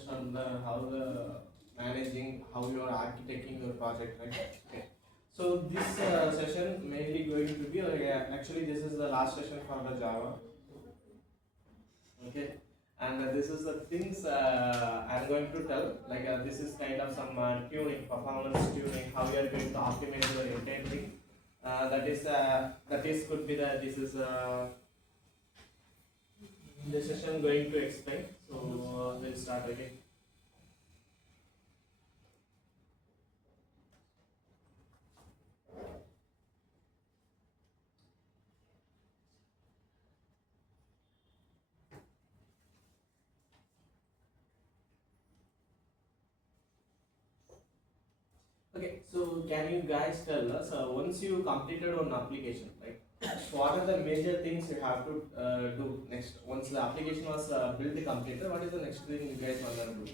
focused on the how the managing, how you are architecting your project, right? Okay. So this session mainly going to be actually this is the last session for the Java. Okay, and this is the things I'm going to tell. Like this is kind of some tuning, performance tuning, how you are going to optimize your entire thing. That is could be the this is the session going to explain. So we'll start again. Okay, so can you guys tell us once you completed one application, like what are the major things you have to do next? Once the application was built completed, what is the next thing you guys want to do?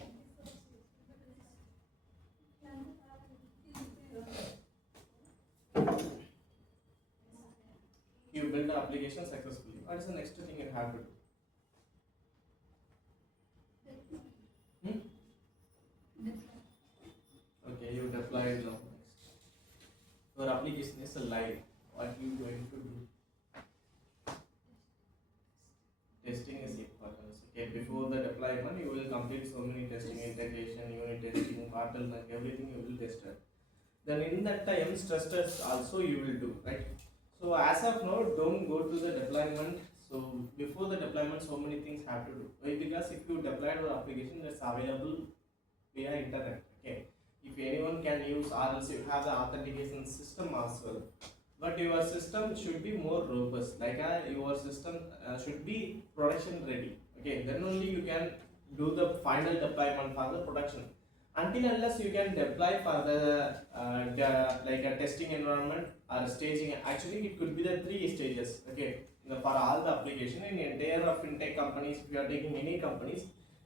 You built the application successfully. What is the next thing you have to do? Hmm? Okay, you deploy it now. Next, your application is live. What you going to do? Testing is important. Okay, before the deployment, you will complete so many testing, integration, unit testing, bottleneck, everything you will test it. Then in that time, stress test also you will do, right? So as of now, don't go to the deployment. So before the deployment, so many things have to do. Why? Because if you deploy your application, it's available via internet. Okay, if anyone can use, or else you have the authentication system as well. But your system should be more robust. Like your system should be production ready. Okay, then only you can do the final deployment for the production. Until unless you can deploy for like a testing environment or staging, actually it could be the 3 stages. Okay, for all the application in entire of fintech companies, if you are taking any companies,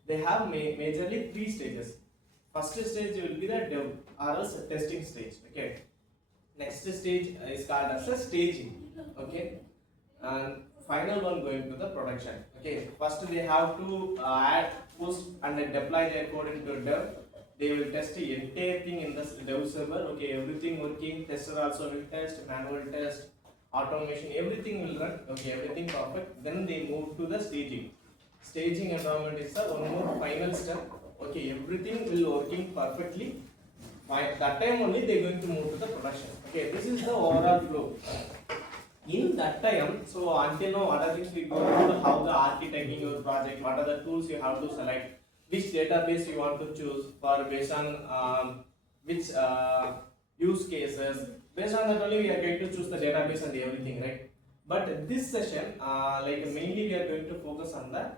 they have majorly 3 stages. First stage will be the dev or else testing stage. Okay, next stage is called as a staging. Okay, and final one going to the production. Okay, first they have to add, push and deploy their code into dev. They will test the entire thing in the dev server. Okay, everything working, tester also will test, manual test, automation, everything will run. Okay, everything perfect. Then they move to the staging. Staging environment is the one more final step. Okay, everything will working perfectly. By that time only they are going to move to the production. Okay, this is the overall flow. In that time, so until now, what are things we go through, how the architecting your project, what are the tools you have to select, which database you want to choose for based on which use cases. Based on that only we are going to choose the database and everything, right? But this session, like mainly we are going to focus on the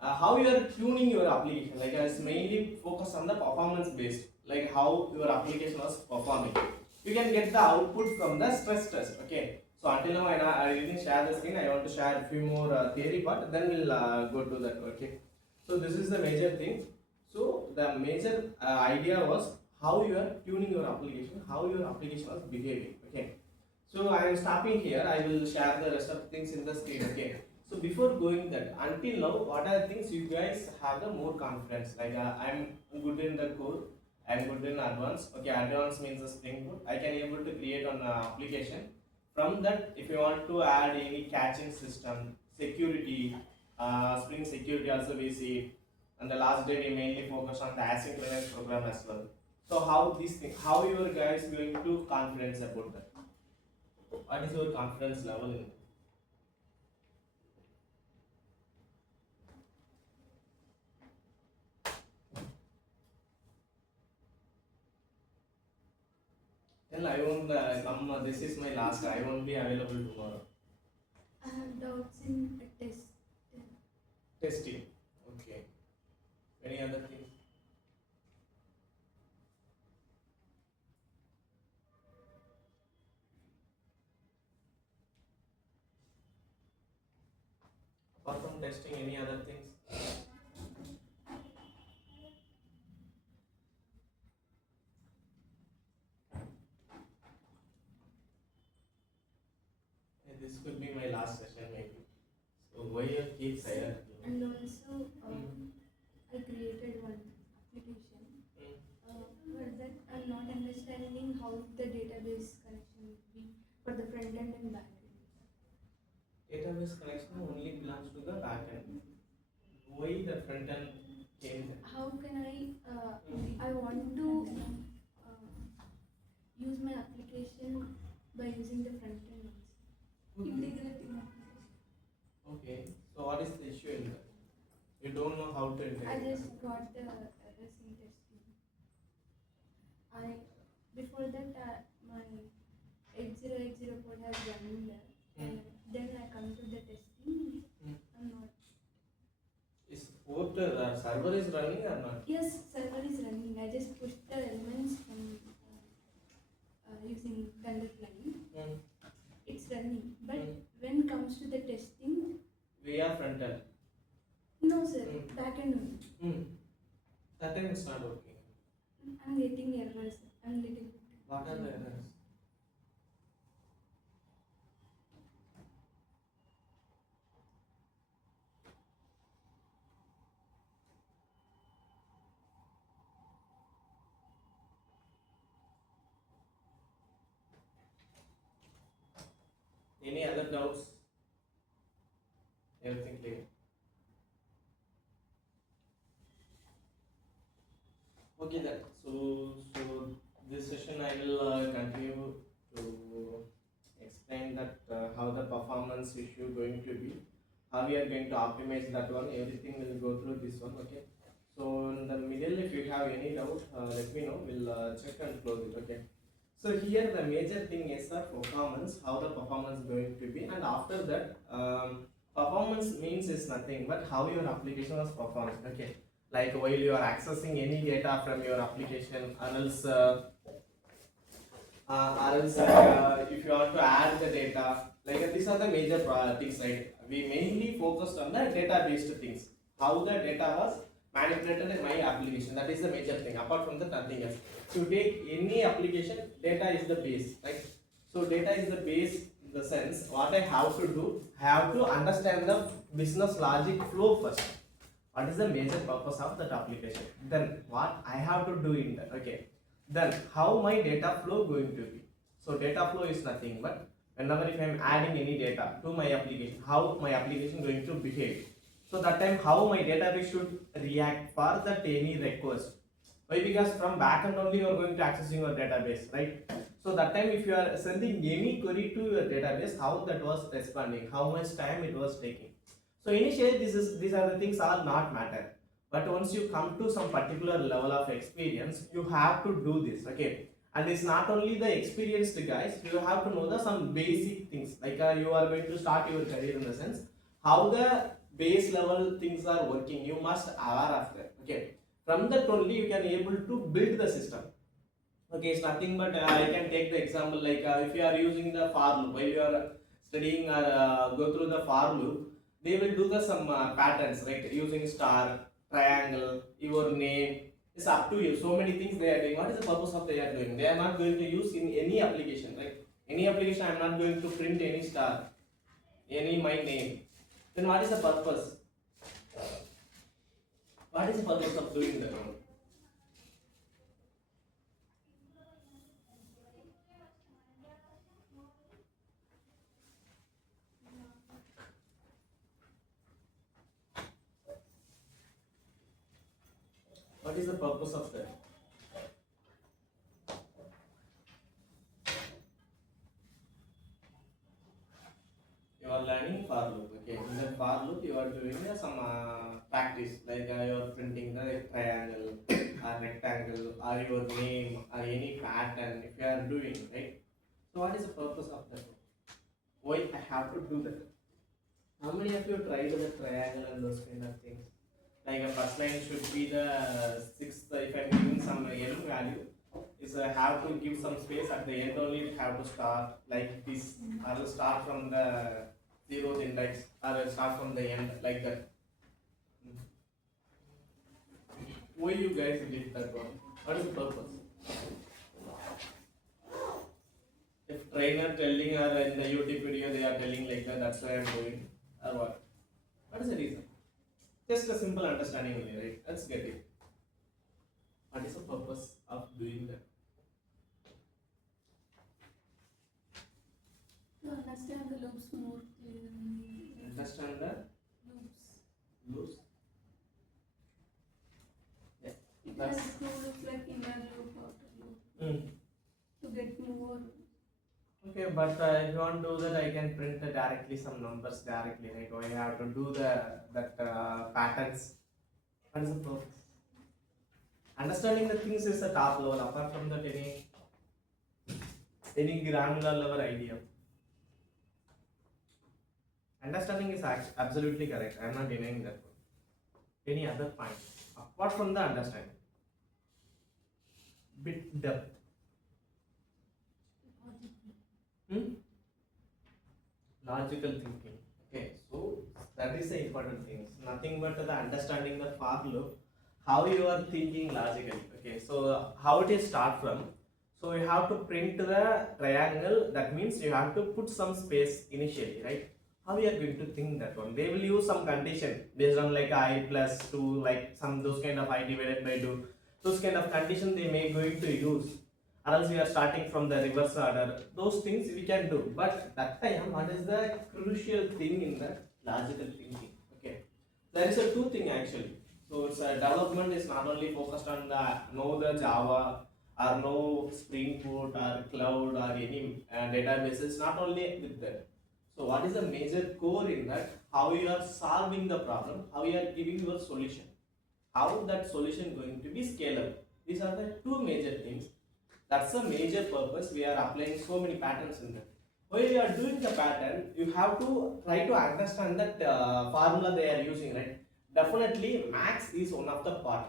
how you are tuning your application. Like it's mainly focus on the performance based, like how your application was performing. You can get the output from the stress test. Okay. So until now I didn't share the screen. I want to share a few more theory part. Then we'll go to that. Okay. So this is the major thing. So the major idea was how you are tuning your application, how your application was behaving. Okay. So I am stopping here. I will share the rest of things in the screen. Okay. So before going that, until now, what are the things you guys have the more confidence? Like I'm good in the code, I'm good in advanced. Okay, advanced means the Spring Boot. I can able to create an application. From that, if you want to add any catching system, security, Spring security also we see. And the last day we mainly focus on the asynchronous program as well. So how these things, how your guys going to confidence about that? What is your confidence level in? Well, I won't come. This is my last. I won't be available tomorrow. I have doubts in test. Testing. Okay. Any other thing? Apart from testing, any other things? This could be my last session maybe. So why you keep silent? And also, I created one database connection would be for the front end and back end. Database connection only belongs to the backend. Why the front end came there? How can I want to use my application by using the front end also. Integrating application. Okay. So what is the issue in that? You don't know how to I integrate. just got the errors in testing. Before that my 8080 code has running there. Then I come to the testing. I'm not. Is port server is running or not? Yes, server is running. I just pushed the elements from using conduct line. It's running. But when it comes to the testing, We are front end. no sir, backend only. That time it's not working. I'm getting errors. I'm little bit. What are the errors? Any other doubts? Everything clear? Okay then. So this session I will continue to explain that how the performance issue going to be, how we are going to optimize that one. Everything will go through this one. Okay. So in the middle, if you have any doubt, let me know. We'll check and close it. Okay. So here the major thing is the performance, how the performance is going to be, and after that, performance means is nothing but how your application was performed. Okay, like while you are accessing any data from your application, or else if you want to add the data, like these are the major things. Right, we mainly focused on the data-based things, how the data was manipulated in my application. That is the major thing. Apart from that, nothing else. To take any application, data is the base, right? So data is the base in the sense what I have to do, I have to understand the business logic flow first. What is the major purpose of that application? Then what I have to do in that, okay? Then how my data flow going to be? So data flow is nothing but whenever if I am adding any data to my application, how my application going to behave. So that time how my database should react for that any request. Why? Because from backend only you are going to accessing your database, right? So that time if you are sending any query to your database, how that was responding, how much time it was taking. So initially these are the things are not matter. But once you come to some particular level of experience, you have to do this, okay? And it's not only the experienced guys, you have to know the some basic things, like you are going to start your career in the sense, how the base level things are working, you must aware of that, okay? From that only you can able to build the system. Okay, it's nothing but I can take the example like if you are using the for loop, while you are studying or go through the for loop, they will do the some patterns, right? Using star, triangle, your name. It's up to you. So many things they are doing. What is the purpose of they are doing? They are not going to use in any application, right? Any application I am not going to print any star, any my name. Then what is the purpose? What is the purpose of doing that one? What is the purpose of that? You are learning for loop. Okay, in the for loop you are doing some practice, like you are printing the triangle or rectangle or your name or any pattern if you are doing, right? So what is the purpose of that? Why I have to do that? How many of you tried the triangle and those kind of things? Like a first line should be the sixth. If I'm giving some n value, is I have to give some space at the end only. It have to start like this. I will start from the zeroth index. I will start from the end like that. Why you guys did that one? What is the purpose? If trainer telling or in the YouTube video they are telling like that, that's why I'm doing. Or what? What is the reason? Just a simple understanding only, right? Let's get it. What is the purpose of doing that? more clearly. Understand the Loops. loops. Yeah, It that's. has two loops like inner loop, outer loop to get more. Okay, but if you want to do that, I can print directly some numbers directly. Like I have to do that patterns. What is the purpose? Understanding the things is the top level. Apart from that, any granular level idea. Understanding is absolutely correct. I am not denying that one. Any other point apart from the understanding? Bit depth. Hmm? Logical thinking. Okay, so that is the important thing. It's nothing but the understanding the for loop, how you are thinking logically. Okay, so how it is start from. So you have to print the triangle. That means you have to put some space initially, right? How you are going to think that one? They will use some condition based on like I plus 2, like some those kind of I divided by 2. Those kind of condition they may going to use, or else we are starting from the reverse order. Those things we can do, but that time what is the crucial thing in the logical thinking? Okay, there is a two thing actually. So it's development is not only focused on the know the Java or know Spring Boot or cloud or any databases, not only with that. So what is the major core in that? How you are solving the problem, how you are giving your solution, how that solution going to be scalable. These are the two major things. That's the major purpose. We are applying so many patterns in that. While you are doing the pattern, you have to try to understand that formula they are using, right? Definitely, max is one of the part.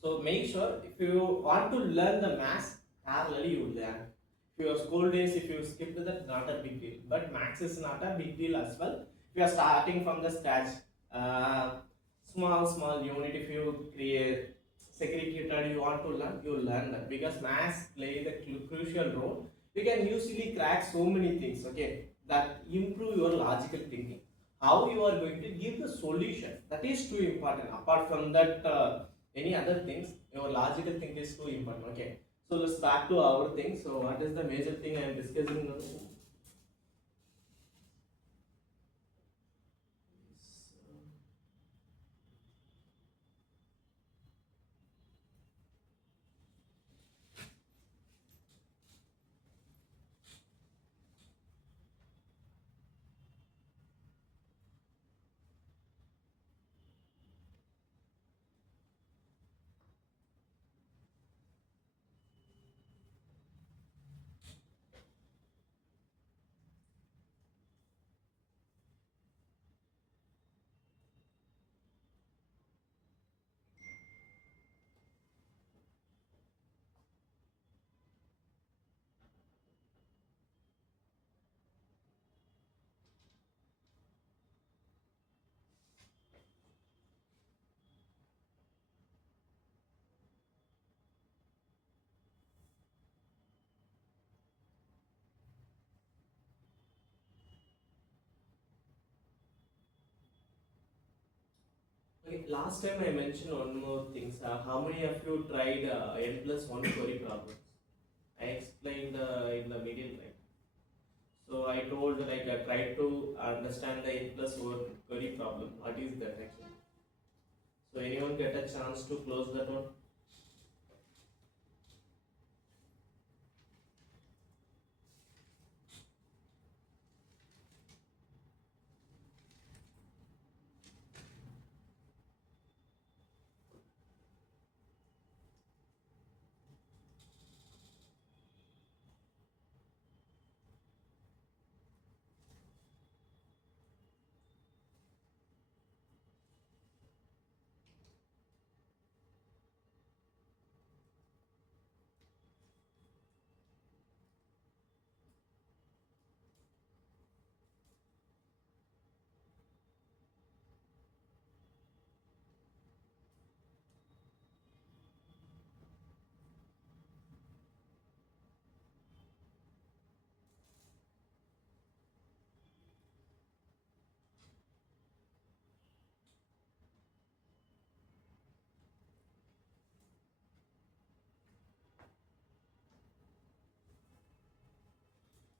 So make sure if you want to learn the max, parallelly you learn. If your school days, if you skip that, not a big deal. But max is not a big deal as well. If you are starting from the scratch, uh, small unit, if you create security tutor you want to learn, you learn that, because maths play the crucial role. You can usually crack so many things, okay, that improve your logical thinking. How you are going to give the solution, that is too important. Apart from that, any other things, your logical thinking is too important. Okay, so let's back to our thing. So what is the major thing I am discussing now? Okay, last time I mentioned one more thing. How many of you tried n plus 1 query problem? I explained in the middle, right? So I told like I tried to understand the n plus 1 query problem. What is that actually? So anyone get a chance to close that one?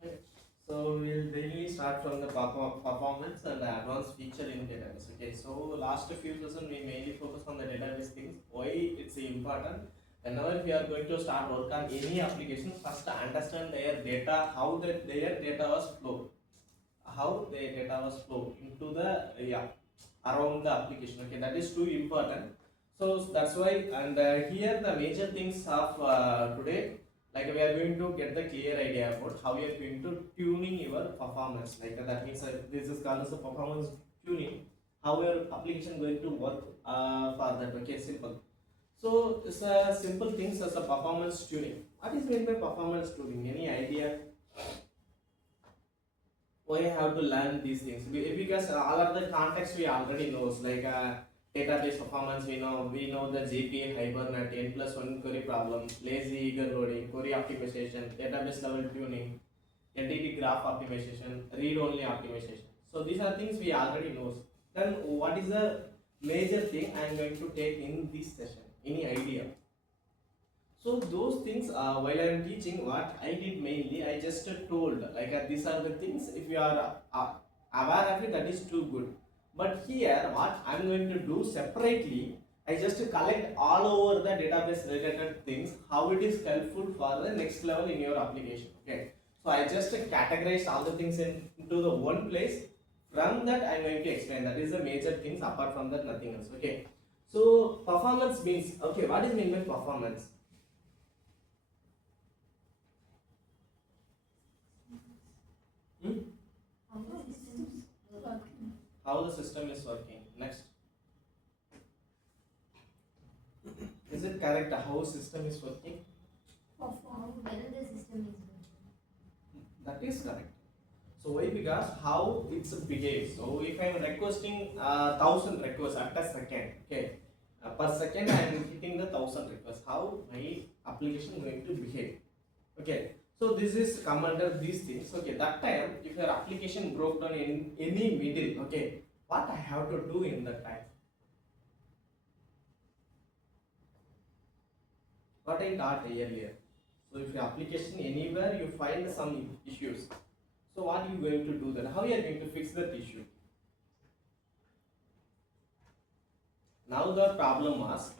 Okay. So we'll really start from the performance and the advanced feature in database. Okay, so last few sessions we mainly focus on the database things. Why it's important? Whenever we are going to start work on any application, first understand their data, how their data was flow, how their data was flow into the around the application. Okay, that is too important. So that's why, and here the major things of today, like we are going to get the clear idea about how we are going to tuning your performance. Like that means this is called as a performance tuning. How your application going to work for that? Okay, simple. So it's a simple things as a performance tuning. What is meant by performance tuning? Any idea? Why I have to learn these things? Because all of the context we already knows, like database performance we know the GPA, Hibernate, N+1 query problem, lazy eager loading, query optimization, database level tuning, entity graph optimization, read only optimization. So these are things we already knows. Then what is the major thing I am going to take in this session? Any idea? So those things, while I am teaching, what I did mainly, I just told like these are the things. If you are aware of it, that is too good. But here, what I am going to do separately, I just collect all over the database related things, how it is helpful for the next level in your application. Okay. So I just categorize all the things into the one place. From that, I am going to explain. That is the major things. Apart from that, nothing else. Okay. So performance means, okay, what is mean by performance? Hmm? How the system is working. Next, is it correct how system is working? Whether the system is good. That is correct. So why? Because how it's behaves. So if I am requesting 1,000 requests at a second, okay, per second I am hitting the 1,000 requests. How my application going to behave? Okay. So this is come under these things. Okay. That time, if your application broke down in any middle, okay, what I have to do in that time? What I taught earlier. So if your application anywhere you find some issues, so what are you going to do then? How you are going to fix that issue? Now the problem was,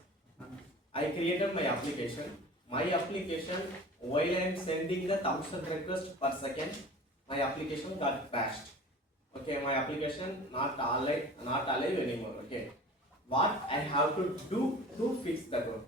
I created my application. My application, while I am sending the 1,000 requests per second, my application got crashed. Okay, my application not alive anymore. Okay, what I have to do to fix that one?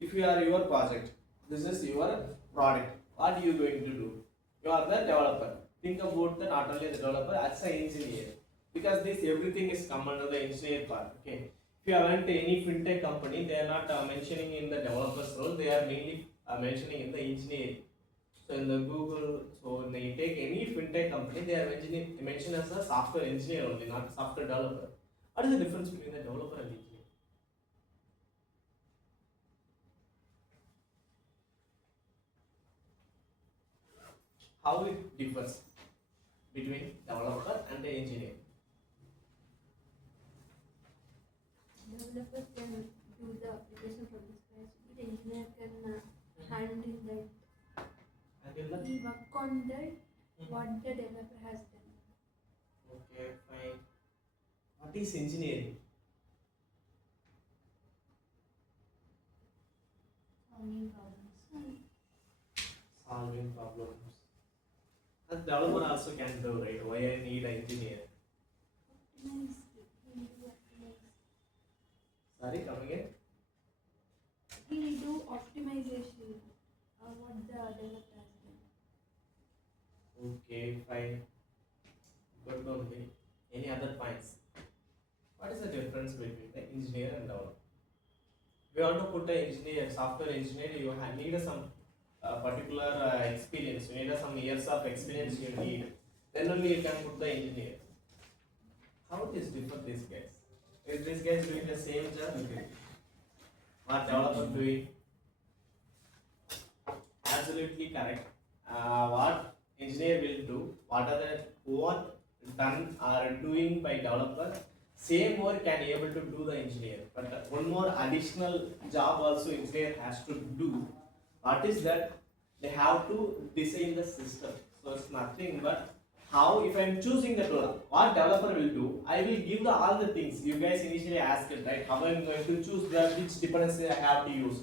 If you are your project, this is your product, what are you going to do? You are the developer. Think about the not only the developer as an engineer, because this everything is come under the engineer part. Okay, if you haven't any fintech company, they are not mentioning in the developer's role, they are mainly mentioning in the engineering. So in the Google, so when you take any fintech company, they are mentioned as a software engineer only, not software developer. What is the difference between the developer and engineer? How it differs between developer and the engineer? Developer can do the application from the scratch, but engineer can handle that. He work on that what the developer has done. Okay, fine. What is engineering? Solving problems. Solving problems. And developer also can do, right? Why I need an engineer? Optimize. He will do optimize. Sorry, come again. He will do optimization. What the developer has done. Okay, fine. Good only. Any other points? What is the difference between the engineer and developer? If you want to put an engineer, software engineer, you need some particular experience. You need some years of experience. You need. Then only you can put the engineer. How it is different these guys? Is these guys doing the same job? What developer doing? Absolutely correct. What engineer will do? What are the what done or doing by developer? Same work can able to do the engineer, but one more additional job also engineer has to do. What is that? They have to design the system. So it's nothing but how, if I'm choosing the tool, what developer will do, I will give the all the things you guys initially asked it, right? How I'm going to choose the which dependency I have to use.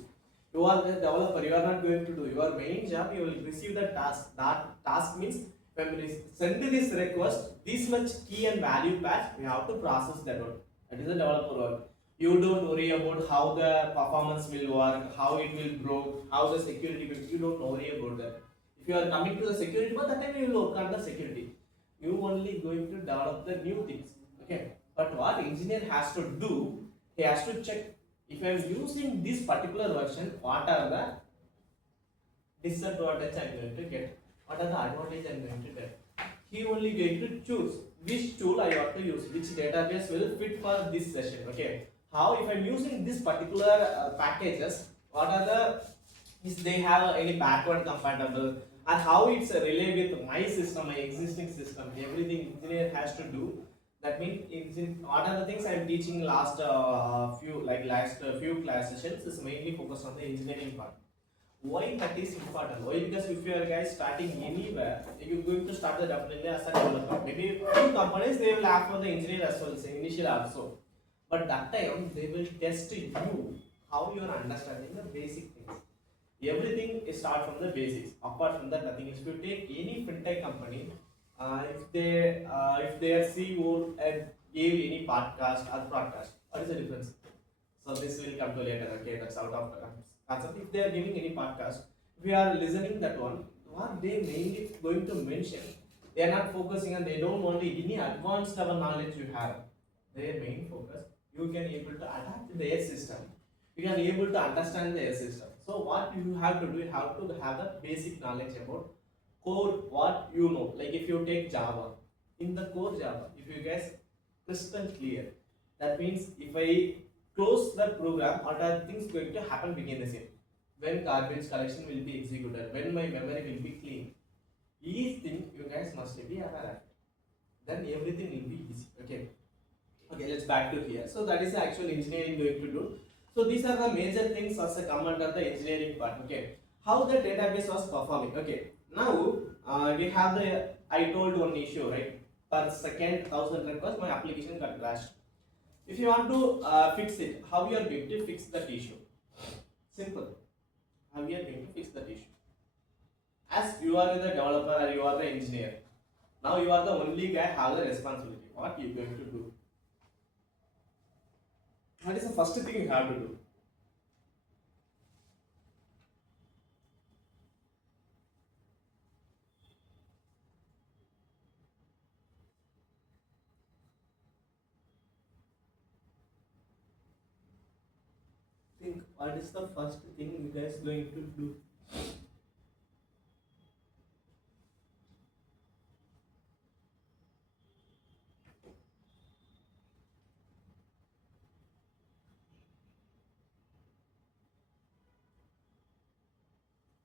You are the developer, you are not going to do your main job, you will receive the task. That task means when we send this request, this much key and value patch, we have to process that one. That is the developer work. You don't worry about how the performance will work, how it will grow, how the security will, you don't worry about that. If you are coming to the security, but that time you will work on the security. You only going to develop the new things. Okay. But what engineer has to do, he has to check if I am using this particular version, what are the disadvantage I am going to get, what are the advantage I am going to get. He only going to choose which tool I ought to use, which database will fit for this session. Okay, how if I'm using this particular packages, what are the, is they have any backward compatible, and how it's relay with my system, my existing system, everything engineer has to do. That means what are the things I'm teaching last few class sessions is mainly focused on the engineering part. Why that is important? Why? Because if you are guys starting anywhere, you're going to start the definitely as a developer. Maybe few companies they will have for the engineer as well, say initial also. But that time they will test you how you are understanding the basic things. Everything is start from the basics. Apart from that, nothing. If you take any fintech company, if their CEO gave any podcast or broadcast, what is the difference? So this will come to later. Okay, that's out of concept. If they are giving any podcast, we are listening that one. What they mainly going to mention, they are not focusing on. They don't want any advanced level knowledge you have. Their main focus, you can able to adapt their system. You can able to understand their system. So what you have to do, you have to have the basic knowledge about code. What you know, like if you take Java, in the core Java, if you guys crystal clear, that means if I close the program, what are things going to happen begin the same. When garbage collection will be executed, when my memory will be clean. Each thing you guys must be aware of. Then everything will be easy. Okay. Okay, let's back to here. So that is the actual engineering going to do. So these are the major things as a come under the engineering part. Okay. How the database was performing. Okay. Now we have the, I told one issue, right? Per second 1000 requests, my application got crashed. If you want to fix it, how you are going to fix that issue? Simple. How you are going to fix that issue? As you are the developer or you are the engineer, now you are the only guy have the responsibility. What you going to do? What is the first thing you have to do? Think what is the first thing you guys going to do?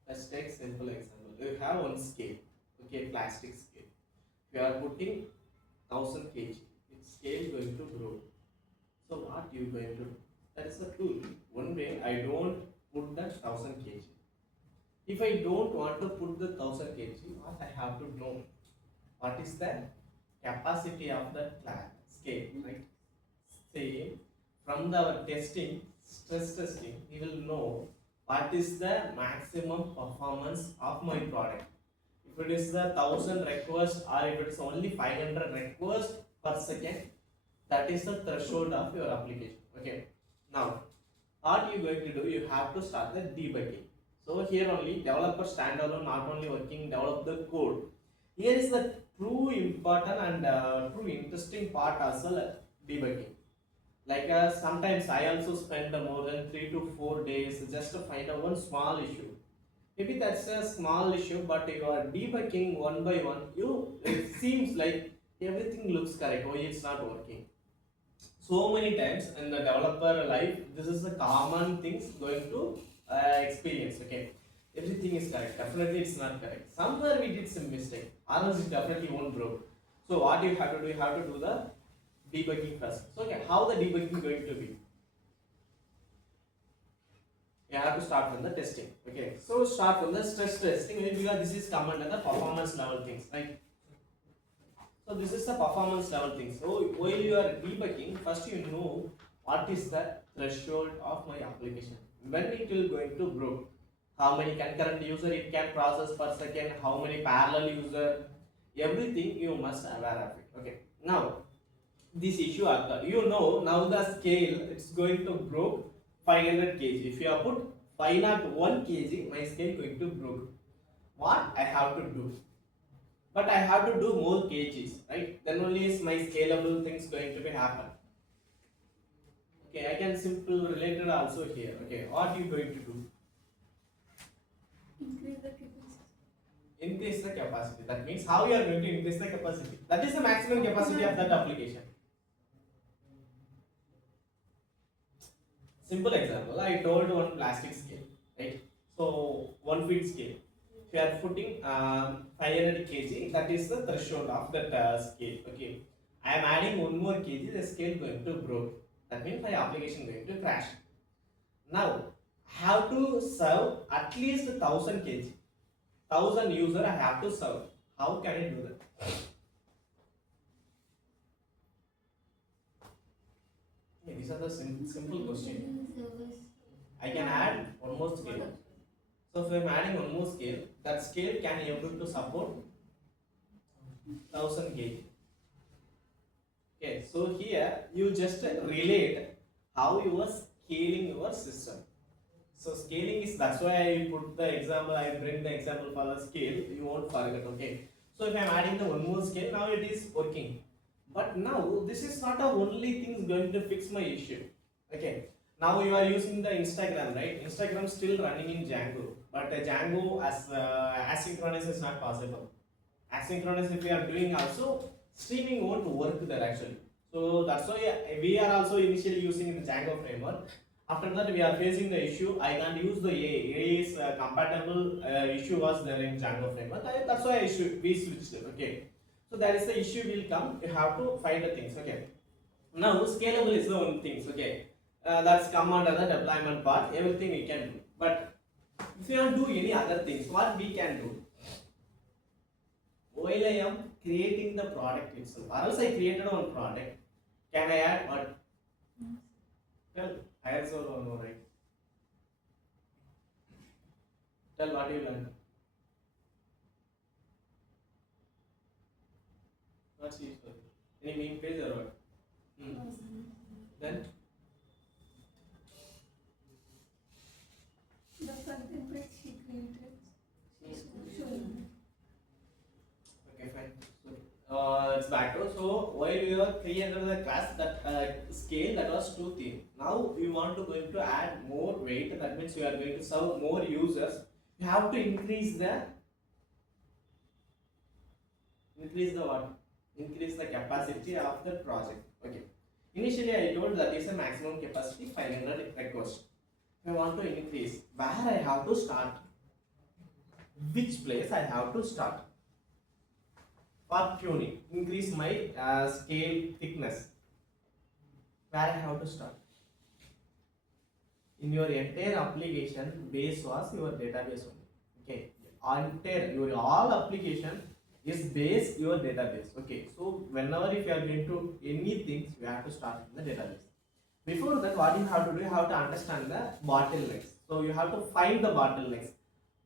Let's take simple example. You have one scale, okay, plastic scale. You are putting 1000 kg. Its scale going to grow. So what you going to do? That is the tool. One way I don't put that 1000 kg. If I don't want to put the 1000 kg, what I have to know? What is the capacity of the scale, right? Say from our testing, stress testing, we will know what is the maximum performance of my product. If it is the 1000 requests or if it's only 500 requests per second, that is the threshold of your application. Okay. Now, what you going to do? You have to start the debugging. So here only developer standalone, not only working, develop the code. Here is the true important and true interesting part as well, debugging. Like sometimes I also spend more than 3 to 4 days just to find out one small issue. Maybe that's a small issue, but you are debugging one by one. It seems like everything looks correct. Why it's not working? So many times in the developer life, this is the common things going to experience. Okay, everything is correct. Definitely, it's not correct. Somewhere we did some mistake, or else it definitely won't grow. So what you have to do? You have to do the debugging first. So okay, how the debugging going to be? You have to start from the testing. Okay, so start from the stress testing because this is come under the performance level things, right? So this is the performance level thing. So while you are debugging, first you know what is the threshold of my application. When it will going to broke, how many concurrent user it can process per second, how many parallel user, everything you must aware of it. Okay. Now this issue occur. You know now the scale it's going to broke 500 kg. If you have put 501 kg, my scale going to broke. What I have to do? But I have to do more kgs, right? Then only is my scalable things going to be happen. Okay, I can simple related also here. Okay, what you going to do? Increase the capacity. Increase the capacity. That means how you are going to increase the capacity. That is the maximum capacity of that application. Simple example. I told one plastic scale, right? So 1 feet scale. If you are putting 500 kg, that is the threshold of that scale. Okay, I am adding 1 more kg, the scale going to broke. That means my application going to crash. Now, I have to serve at least 1000 kg. 1000 user I have to serve. How can I do that? Okay, these are the simple questions. I can add one more scale. So if I am adding one more scale, that scale can be able to support 1000 kg. Okay, so here you just relate how you are scaling your system. So scaling is, that's why I put the example, I bring the example for the scale, you won't forget. Okay, so if I am adding the one more scale, now it is working. But now this is not the only thing going to fix my issue. Okay, now you are using the Instagram, right? Instagram still running in Django, but Django as asynchronous is not possible. Asynchronous if we are doing also, streaming won't work there actually. So that's why we are also initially using the Django framework. After that we are facing the issue, I can't use the A. A is compatible issue was there in Django framework. That's why we switched it. Okay, so that is the issue will come, you have to find the things. Okay, now scalable is the one things. Okay, that's come under the deployment part, everything we can do. But if you want to do any other things, what we can do? While I am creating the product itself, or else I created one product, can I add what? Tell, I also don't know, right? Tell what you learned. What's useful? Any meme page or what? Then? The content that she created. Showing. Okay, fine. So, it's back to, so while you are created the class that scale that was too thin. Now you want to going to add more weight. That means you are going to serve more users. You have to increase the what? Increase the capacity of the project. Okay. Initially I told that is a maximum capacity 500 requests. If I want to increase, where I have to start? Which place I have to start? For tuning, increase my scale thickness. Where I have to start? In your entire application, base was your database only. Okay, entire your all application is base your database. Okay, so whenever if you are going to anything, you have to start from the database. Before that, what you have to do, you have to understand the bottlenecks. So you have to find the bottlenecks.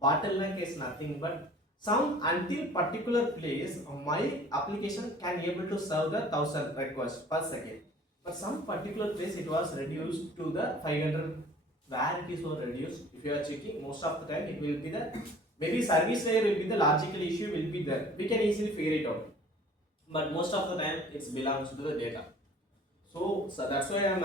Bottleneck is nothing but some until particular place my application can able to serve the 1000 requests per second. But some particular place it was reduced to the 500. Where it is so reduced, if you are checking, most of the time it will be the maybe service layer will be the logical issue will be there. We can easily figure it out. But most of the time it belongs to the data. So that's why I'm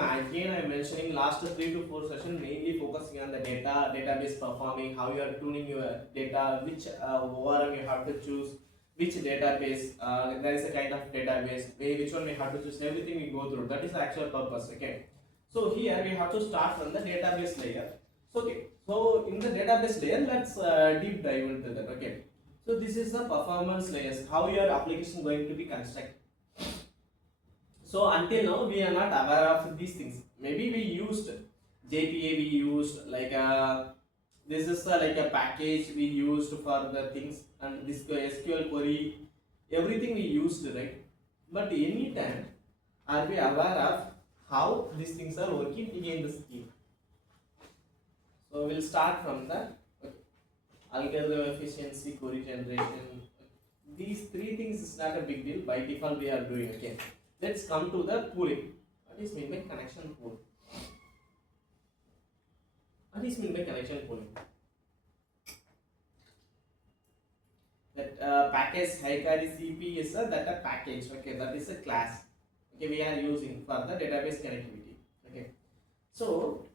mentioning last 3 to 4 sessions mainly focusing on the data, database performing, how you are tuning your data, which ORM you have to choose, which database, there is a kind of database, which one we have to choose, everything we go through. That is the actual purpose. Okay. So here we have to start from the database layer. So, okay. So in the database layer, let's deep dive into that. Okay. So this is the performance layers, how your application going to be constructed. So until now we are not aware of these things. Maybe we used JPA we used like this is like a package we used for the things, and this SQL query, everything we used, right? But anytime are we aware of how these things are working in the scheme? So we'll start from the algorithm efficiency, query generation. These three things is not a big deal. By default, we are doing. Okay. Let's come to the pooling. What is mean by connection pool? What is mean by connection pooling? That package hierarchy CP is a that a package. Okay, that is a class. Okay, we are using for the database connectivity. Okay. So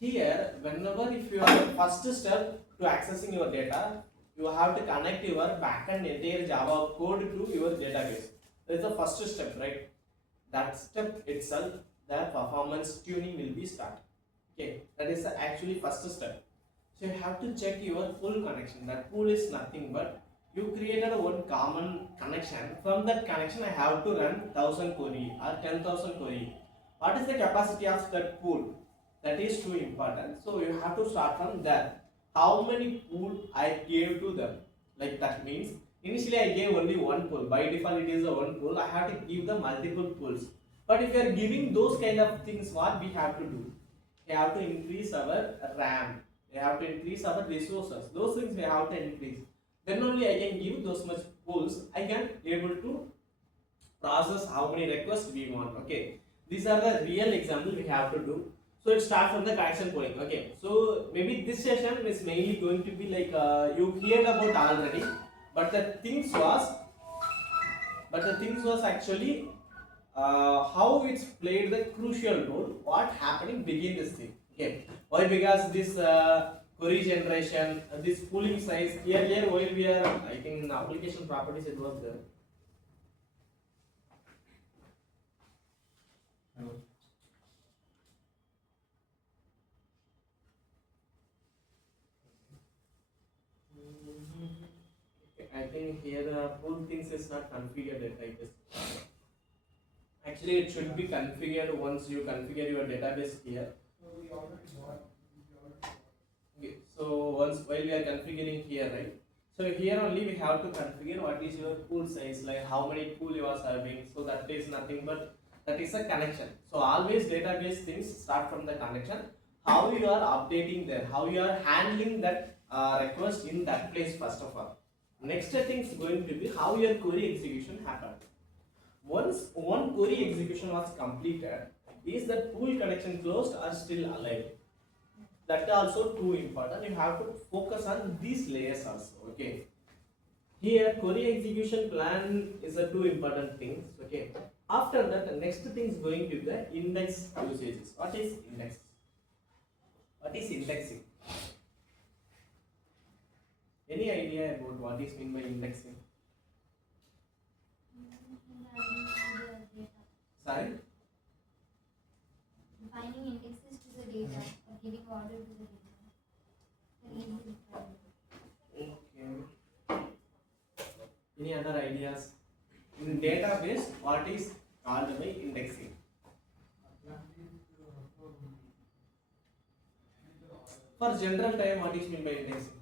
here, whenever if you are first step to accessing your data, you have to connect your backend entire Java code to your database. That is the first step, right? That step itself, the performance tuning will be started. Okay, that is the actually first step. So you have to check your full connection. That pool is nothing but you created a one common connection. From that connection, I have to run 1000 query or 10,000 query. What is the capacity of that pool? That is too important. So you have to start from there. How many pool I gave to them? Like that means initially I gave only one pool. By default, it is a one pool. I have to give the multiple pools. But if you are giving those kind of things, what we have to do? We have to increase our RAM. We have to increase our resources. Those things we have to increase. Then only I can give those much pools. I can able to process how many requests we want. Okay, these are the real example we have to do. So it starts from the connection polling. Okay, so maybe this session is mainly going to be like you heard about already, but the things was actually how it's played the crucial role. What happening begin this thing. Okay, why? Because this query generation, this pooling size earlier while we are I think in application properties it was there. I think here pool things is not configured yet, I guess. Actually, it should be configured once you configure your database here. Okay, so once while we are configuring here, right? So here only we have to configure what is your pool size, like how many pool you are serving. So that is nothing but that is a connection. So always database things start from the connection. How you are updating there, how you are handling that request in that place first of all. Next thing is going to be how your query execution happened. Once one query execution was completed, is that pool connection closed or still alive? That also too important. You have to focus on these layers also. Okay. Here query execution plan is a two important things. Okay. After that, the next thing is going to be the index usages. What is index? What is indexing? Any idea about what is mean by indexing? Sorry? Defining indexes to the data or giving order to the data. Okay. Any other ideas? In database, what is called by indexing? For general time, what is mean by indexing?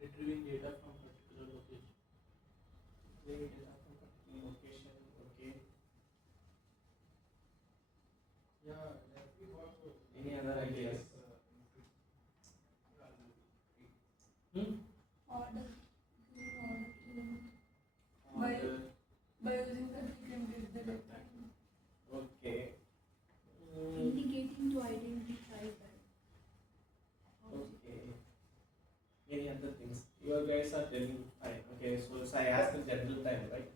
Retrieving data from particular location. Retrieving data from particular location. Okay. Any other ideas? Hmm? Order. By Order. using that we can get the data. Okay. Indicating to identify that. Okay. Any other things? You guys are telling fine. Okay, so I asked the general time, right?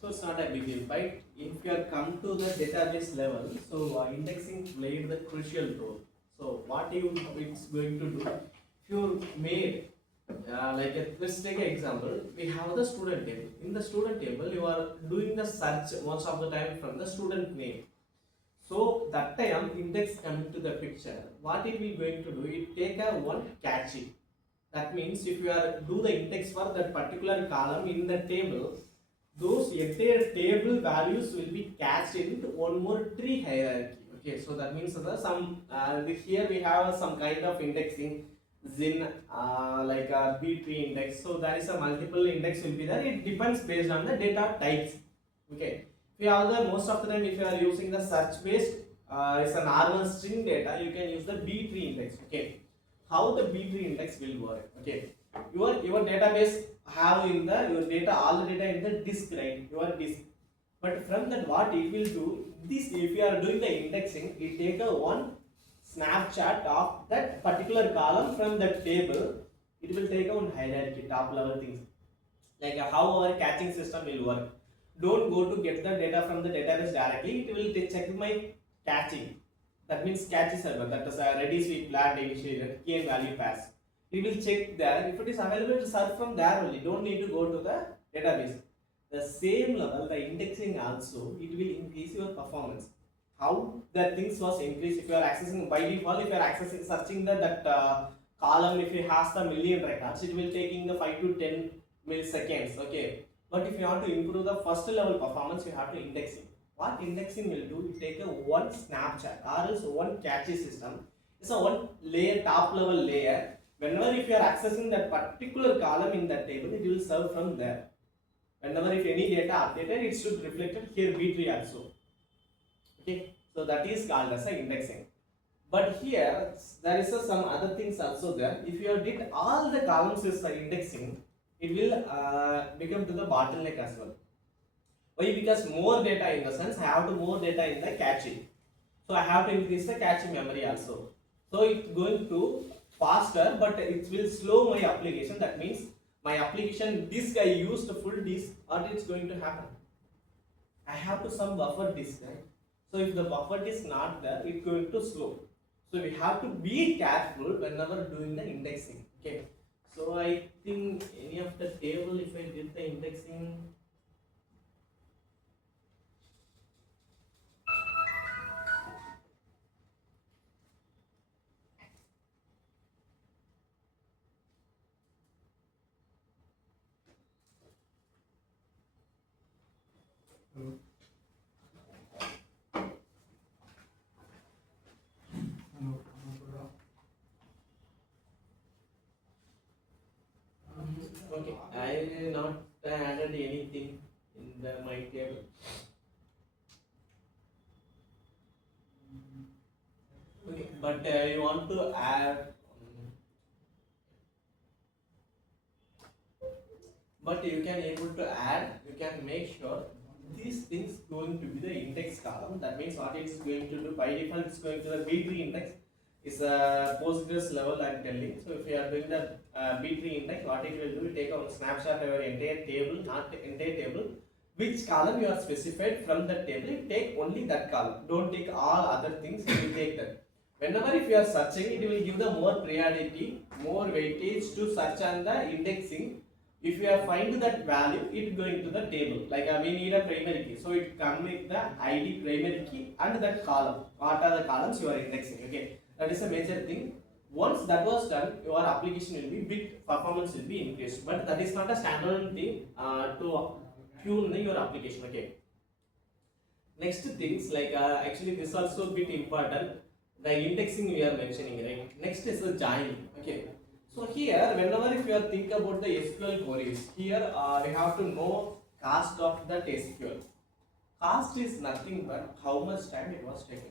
So it's not a big deal, right? If you are come to the database level, so indexing played the crucial role. So what it's going to do? If you made let's take an example. We have the student table. In the student table, you are doing the search most of the time from the student name. So that time index coming to the picture. What it will going to do? It take a one catchy. That means if you are do the index for that particular column in the table, those entire table values will be cached into one more tree hierarchy. Okay, so that means that here we have some kind of indexing Zin like a B tree index. So there is a multiple index will be there. It depends based on the data types. Okay, if you have the most of the time if you are using the search based it's a normal string data, you can use the B tree index. Okay, how the B tree index will work? Okay, your database have in the your data all the data in the disk, right? Your disk, but from that what it will do, this if you are doing the indexing, it take a one snapshot of that particular column from that table. It will take a one hierarchy top level things, like how our catching system will work. Don't go to get the data from the database directly, it will check my catching. That means catchy server, that is a ready sweep flat initiator key and value pass. It will check there, if it is available to search from there only, don't need to go to the database. The same level the indexing also, it will increase your performance. How the things was increased, if you are accessing by default, if you are accessing searching that column, if it has the million records, it will taking the 5 to 10 milliseconds. Okay, but if you want to improve the first level performance, you have to indexing. What indexing will do, you take a one snapshot or else one catchy system. It's a one layer, top level layer. Whenever if you are accessing that particular column in that table, it will serve from there. Whenever if any data updated, it should reflect it here B tree also. Okay, so that is called as a indexing. But here there is some other things also there. If you did all the columns as the indexing, it will become to the bottleneck as well. Why? Because more data, in the sense I have to more data in the caching, so I have to increase the caching memory also. So it's going to faster, but it will slow my application. That means my application disk I used full disk, or it's going to happen. I have to some buffer disk, right? So if the buffer is not there, it's going to slow. So we have to be careful whenever doing the indexing. Okay. So I think any of the table, if I did the indexing, okay, I not added anything in the my table. Okay, but you want to add, but you can able to add. You can make sure these things going to be the index column. That means what it's going to do by default, it's going to the B3 index. Is a Postgres level I'm telling. So if you are doing the B3 index, what it will do, you take a snapshot of your entire table, not the entire table, which column you are specified from the table, you take only that column. Don't take all other things, you will take that. Whenever if you are searching, it will give the more priority, more weightage to search on the indexing. If you have find that value, it going to the table. Like we need a primary key, so it come with the ID primary key and that column. What are the columns you are indexing? Okay, that is a major thing. Once that was done, your application will be bit performance will be increased. But that is not a standalone thing to tune your application. Okay. Next things like actually this also bit important. The indexing we are mentioning, right? Next is the joining. Okay. So here, whenever if you are think about the SQL queries, here we have to know cost of that SQL. Cost is nothing but how much time it was taken.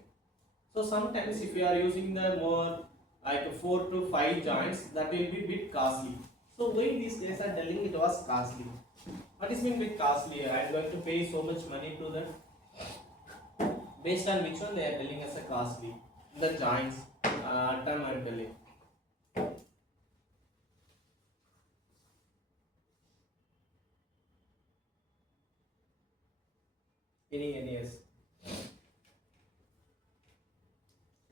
So sometimes if you are using the more like 4 to 5 joins, that will be bit costly. So why these days are telling it was costly? What is mean bit costly? I am going to pay so much money to that. Based on which one they are telling us a costly? The joins term I am telling. Any yes.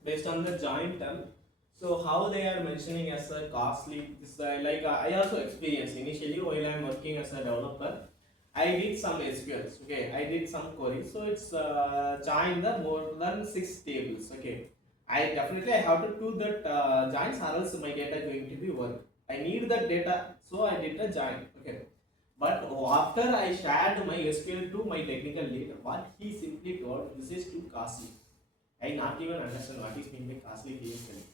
Based on the joint term. So how they are mentioning as a costly, this like I also experienced initially while I am working as a developer. I did some SQLs. Okay, I did some queries. So it's join the more than 6 tables. Okay, I definitely I have to do that joins or else my data going to be work. I need that data, so I did the join. Okay, But after I shared my SQL to my technical lead, what he simply told, this is too costly. I not even understand what is meant by costly he is telling.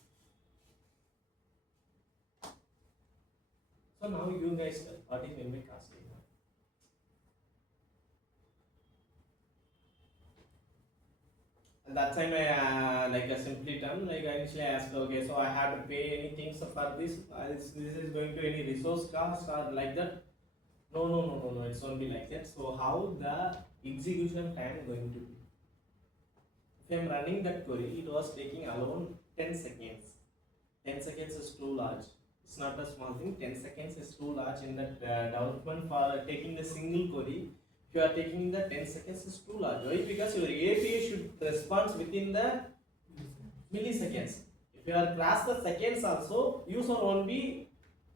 So now you guys tell what is meant by costly. And that time I like a simply term, like I initially asked, okay, so I have to pay anything so for this, this is going to any resource cost or like that. No, it's only like that. So how the execution time going to be? If I am running that query, it was taking alone 10 seconds. 10 seconds is too large. It's not a small thing. 10 seconds is too large in that development for taking the single query. If you are taking the 10 seconds is too large. Why? Because your API should respond within the milliseconds. If you are cross the seconds also, user won't be.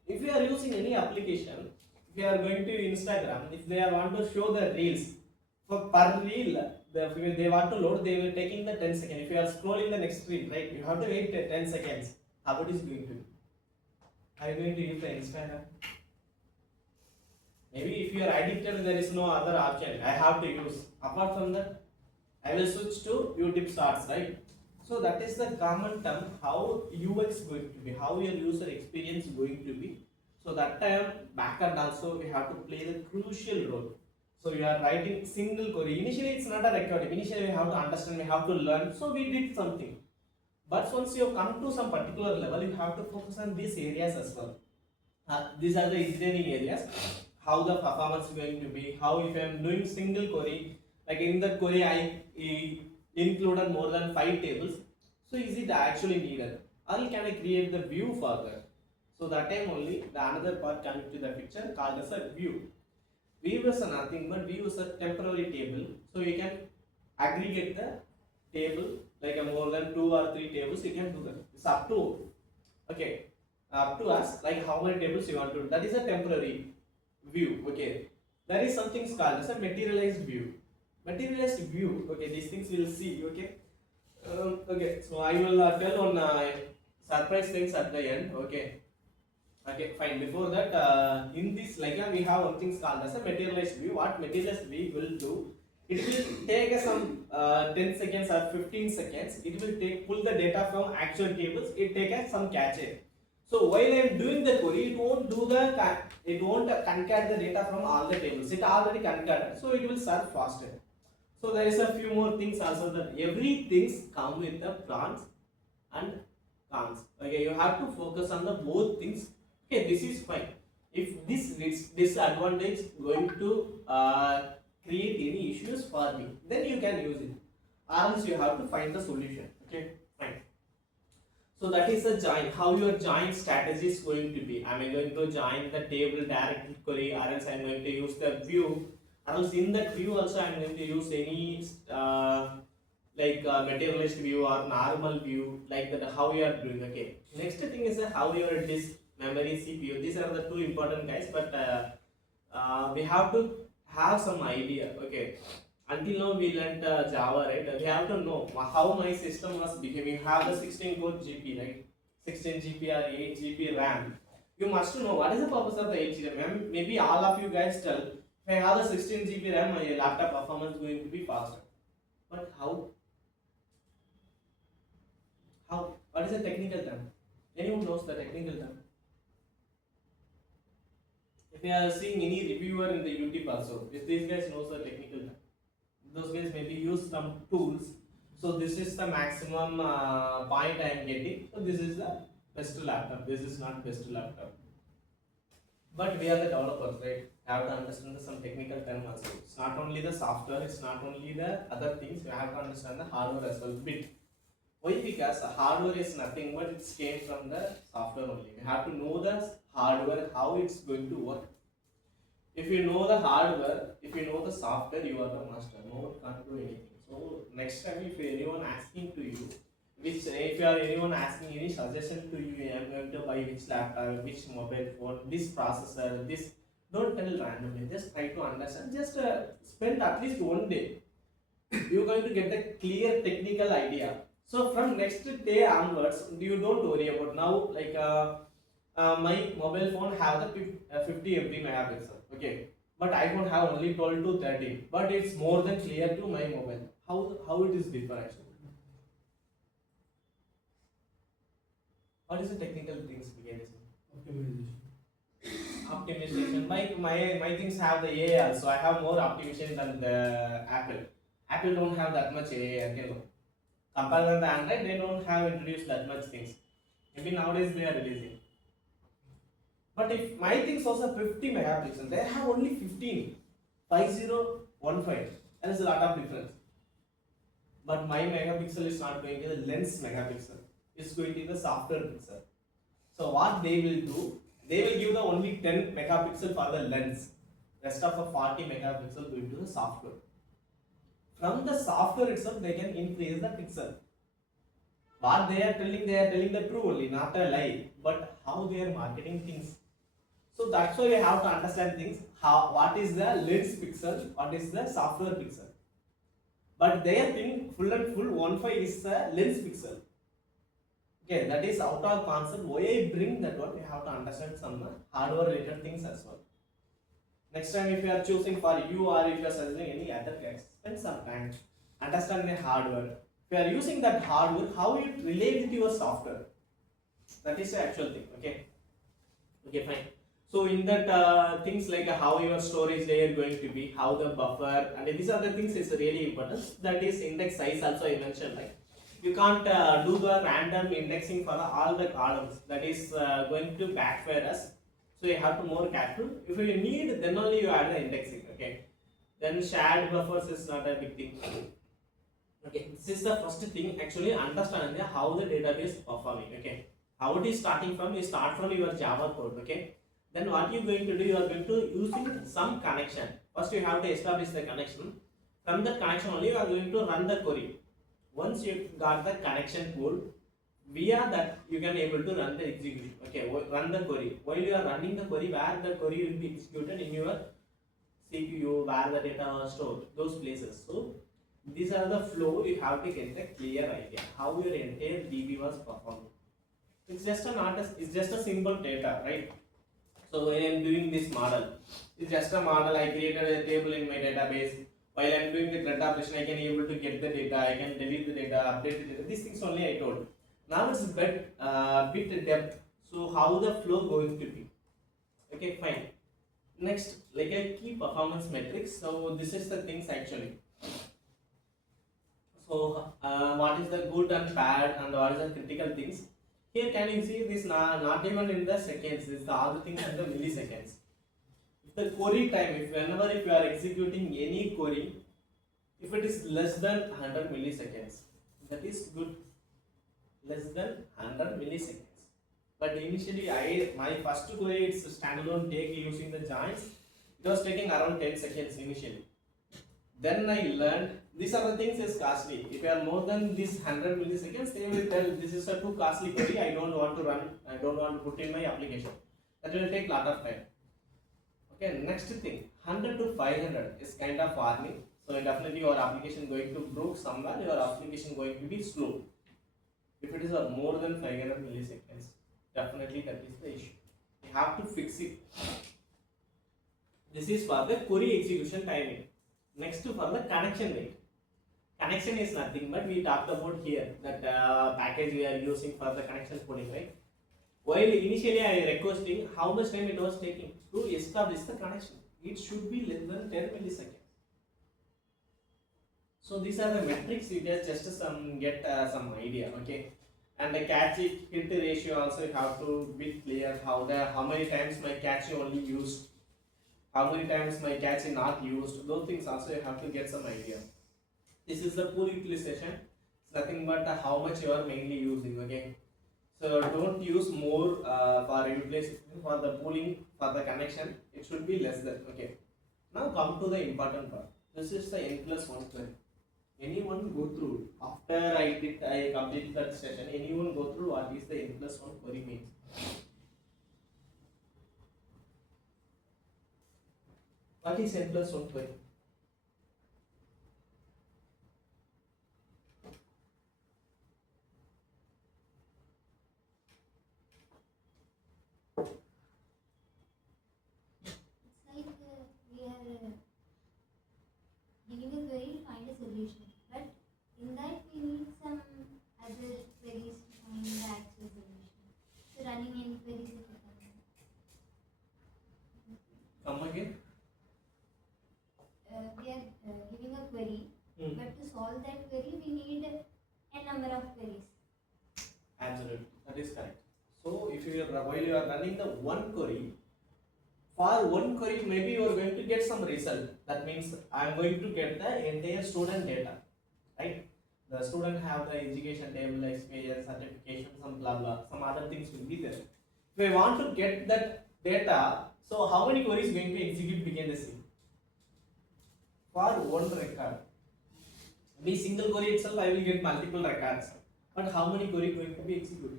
If you are using any application, if you are going to Instagram, if they want to show the reels, for per reel, they want to load, they will taking the 10 seconds. If you are scrolling the next reel, right, you have to wait 10 seconds. How it is going to be? Are you going to use the Instagram? Maybe if you are addicted, there is no other option. I have to use. Apart from that, I will switch to YouTube Shorts, right? So that is the common term. How UX going to be? How your user experience going to be? So that time backend also we have to play the crucial role. So you are writing single query. Initially it's not a recording. Initially we have to understand, we have to learn. So we did something. But once you come to some particular level, you have to focus on these areas as well. These are the engineering areas. How the performance is going to be. How if I am doing single query, like in the query I included more than 5 tables. So is it actually needed? Or can I create the view for that? So that time only the another part coming to the picture called as a view. View is nothing but view is a temporary table. So you can aggregate the table like a more than 2 or 3 tables. You can do that. It's up to up to us like how many tables you want to do. That is a temporary view. Okay, there is something called as a materialized view. Materialized view. Okay, these things we will see. Okay. Okay, so I will tell on surprise things at the end. Okay. Okay, fine. Before that, in this like we have one thing called as a materialized view. What materialized view will do? It will take some 10 seconds or 15 seconds. It will pull the data from actual tables. It take some cache. So while I am doing the query, it won't concat the data from all the tables. It already concated, so it will serve faster. So there is a few more things also that everything come with the pros and cons. Okay, you have to focus on the both things. Okay, this is fine. If this disadvantage going to create any issues for me, then you can use it. Or else you have to find the solution. Okay, fine. So that is a join. How your join strategy is going to be. Am I going to join the table directly query, or else I am going to use the view, or else in that view also I am going to use any like materialist view or normal view, like that how you are doing. Okay. Next thing is how your disk, memory, CPU. These are the two important guys, but we have to have some idea. Okay. Until now we learnt Java, right? We have to know how my system was behaving. Have the 16 core GP, right? 16 GB or 8 GB RAM. You must know what is the purpose of the 8 GB RAM. Maybe all of you guys tell, if I have the 16 GB RAM, my laptop performance is going to be faster. But how? How? What is the technical term? Anyone knows the technical term? If you are seeing any reviewer in the YouTube also, if these guys knows the technical term, those guys maybe use some tools. So this is the maximum point I am getting. So this is the best laptop. This is not best laptop. But we are the developers, right? Have to understand some technical term also. It's not only the software, it's not only the other things. We have to understand the hardware as well. Bit. Why? Because hardware is nothing but it came from the software only. We have to know the hardware, how it's going to work. If you know the hardware, if you know the software, you are the master. No one can't do anything. So next time, if anyone asking to you, if you are anyone asking any suggestion to you, I am going to buy which laptop, which mobile phone, this processor, this. Don't tell randomly. Just try to understand. Just spend at least one day. You're going to get a clear technical idea. So from next day onwards, you don't worry about now. Like my mobile phone have the 50 MP megapixel. Okay, but iPhone have only 12 to 13, but it's more than clear to my mobile. How it is different actually? What is the technical things behind this? Optimization. My things have the AI also. I have more optimization than the Apple. Apple don't have that much AI. Okay, no. Compared with the Android, they don't have introduced that much things. Maybe nowadays they are releasing. But if my things also 50 megapixel, they have only 15, 5015. There is a lot of difference. But my megapixel is not going to the lens megapixel. It's going to the software pixel. So what they will do, they will give the only 10 megapixel for the lens. Rest of the 40 megapixel going to the software. From the software itself, they can increase the pixel. What they are telling the true only, not a lie. But how they are marketing things. So that's why we have to understand things. What is the lens pixel? What is the software pixel? But their thing full and full 1.5 is the lens pixel. Okay, that is out of concept. Why I bring that one? We have to understand some hardware related things as well. Next time, if you are choosing for you or if you are suggesting any other case, spend some time understand the hardware. If you are using that hardware, how it relate with your software. That is the actual thing. Okay, fine. So in that things like how your storage layer going to be, how the buffer, and these are the things is really important. That is index size also I mentioned, like you can't do the random indexing for all the columns. That is going to backfire us. So you have to more careful. If you need, then only you add the indexing. Okay. Then shared buffers is not a big thing. Okay, this is the first thing. Actually, understand how the database performing. Okay, how it is starting from. You start from your Java code. Okay, then what you going to do? You are going to using some connection. First, you have to establish the connection. From that connection only, you are going to run the query. Once you got the connection pool, via that you can able to run the execution. Okay, run the query. While you are running the query, where the query will be executed in your CPU, where the data are stored, those places. So these are the flow. You have to get the clear idea how your entire DB was performing. It's just it's just a simple data, right? So when I am doing this model, it's just a model. I created a table in my database. While I am doing the data operation, I can able to get the data. I can delete the data, update the data. These things only I told. Now it's bit depth. So how the flow going to be? Okay, fine. Next, like a key performance metrics. So this is the things actually. So what is the good and bad and what is the critical things? Here can you see this not even in the seconds, this is all the things in the milliseconds. If the query time, if you are executing any query, if it is less than 100 milliseconds, that is good. Less than 100 milliseconds. But initially my first query, it's a standalone take using the joins. It was taking around 10 seconds initially. Then I learned these are the things is costly. If you are more than this 100 milliseconds, they will tell this is a too costly query. I don't want to run. I don't want to put in my application. That will take lot of time. Okay, next thing 100 to 500 is kind of warning. So definitely your application going to broke somewhere. Your application going to be slow. If it is a more than 500 milliseconds, definitely that is the issue. You have to fix it. This is for the query execution timing. Next for the connection rate. Connection is nothing but we talked about here that package we are using for the connection pooling, right? While initially I requesting how much time it was taking to establish the connection. It should be less than 10 milliseconds. So these are the metrics. You just get some idea, okay? And the catch hit ratio also you have to be clear how many times my catch only used. How many times my catch is not used, those things also you have to get some idea. This is the pool utilization. It's nothing but how much you are mainly using. Okay, so don't use more for utilization for the pooling for the connection. It should be less than. Okay, now come to the important part. This is the n+1 query. Anyone go through after I complete that session? Anyone go through what is the n+1 query means? What is n+1 query? It's like we are number of queries. Absolutely, that is correct. So if you are while you are running the one query, for one query maybe you are going to get some result. That means I am going to get the entire student data, right? The student have the education table, experience, certification, some blah blah, some other things will be there. If I want to get that data, so how many queries going to execute behind the scene? For one record, be single query itself I will get multiple records, but how many query going to be executed?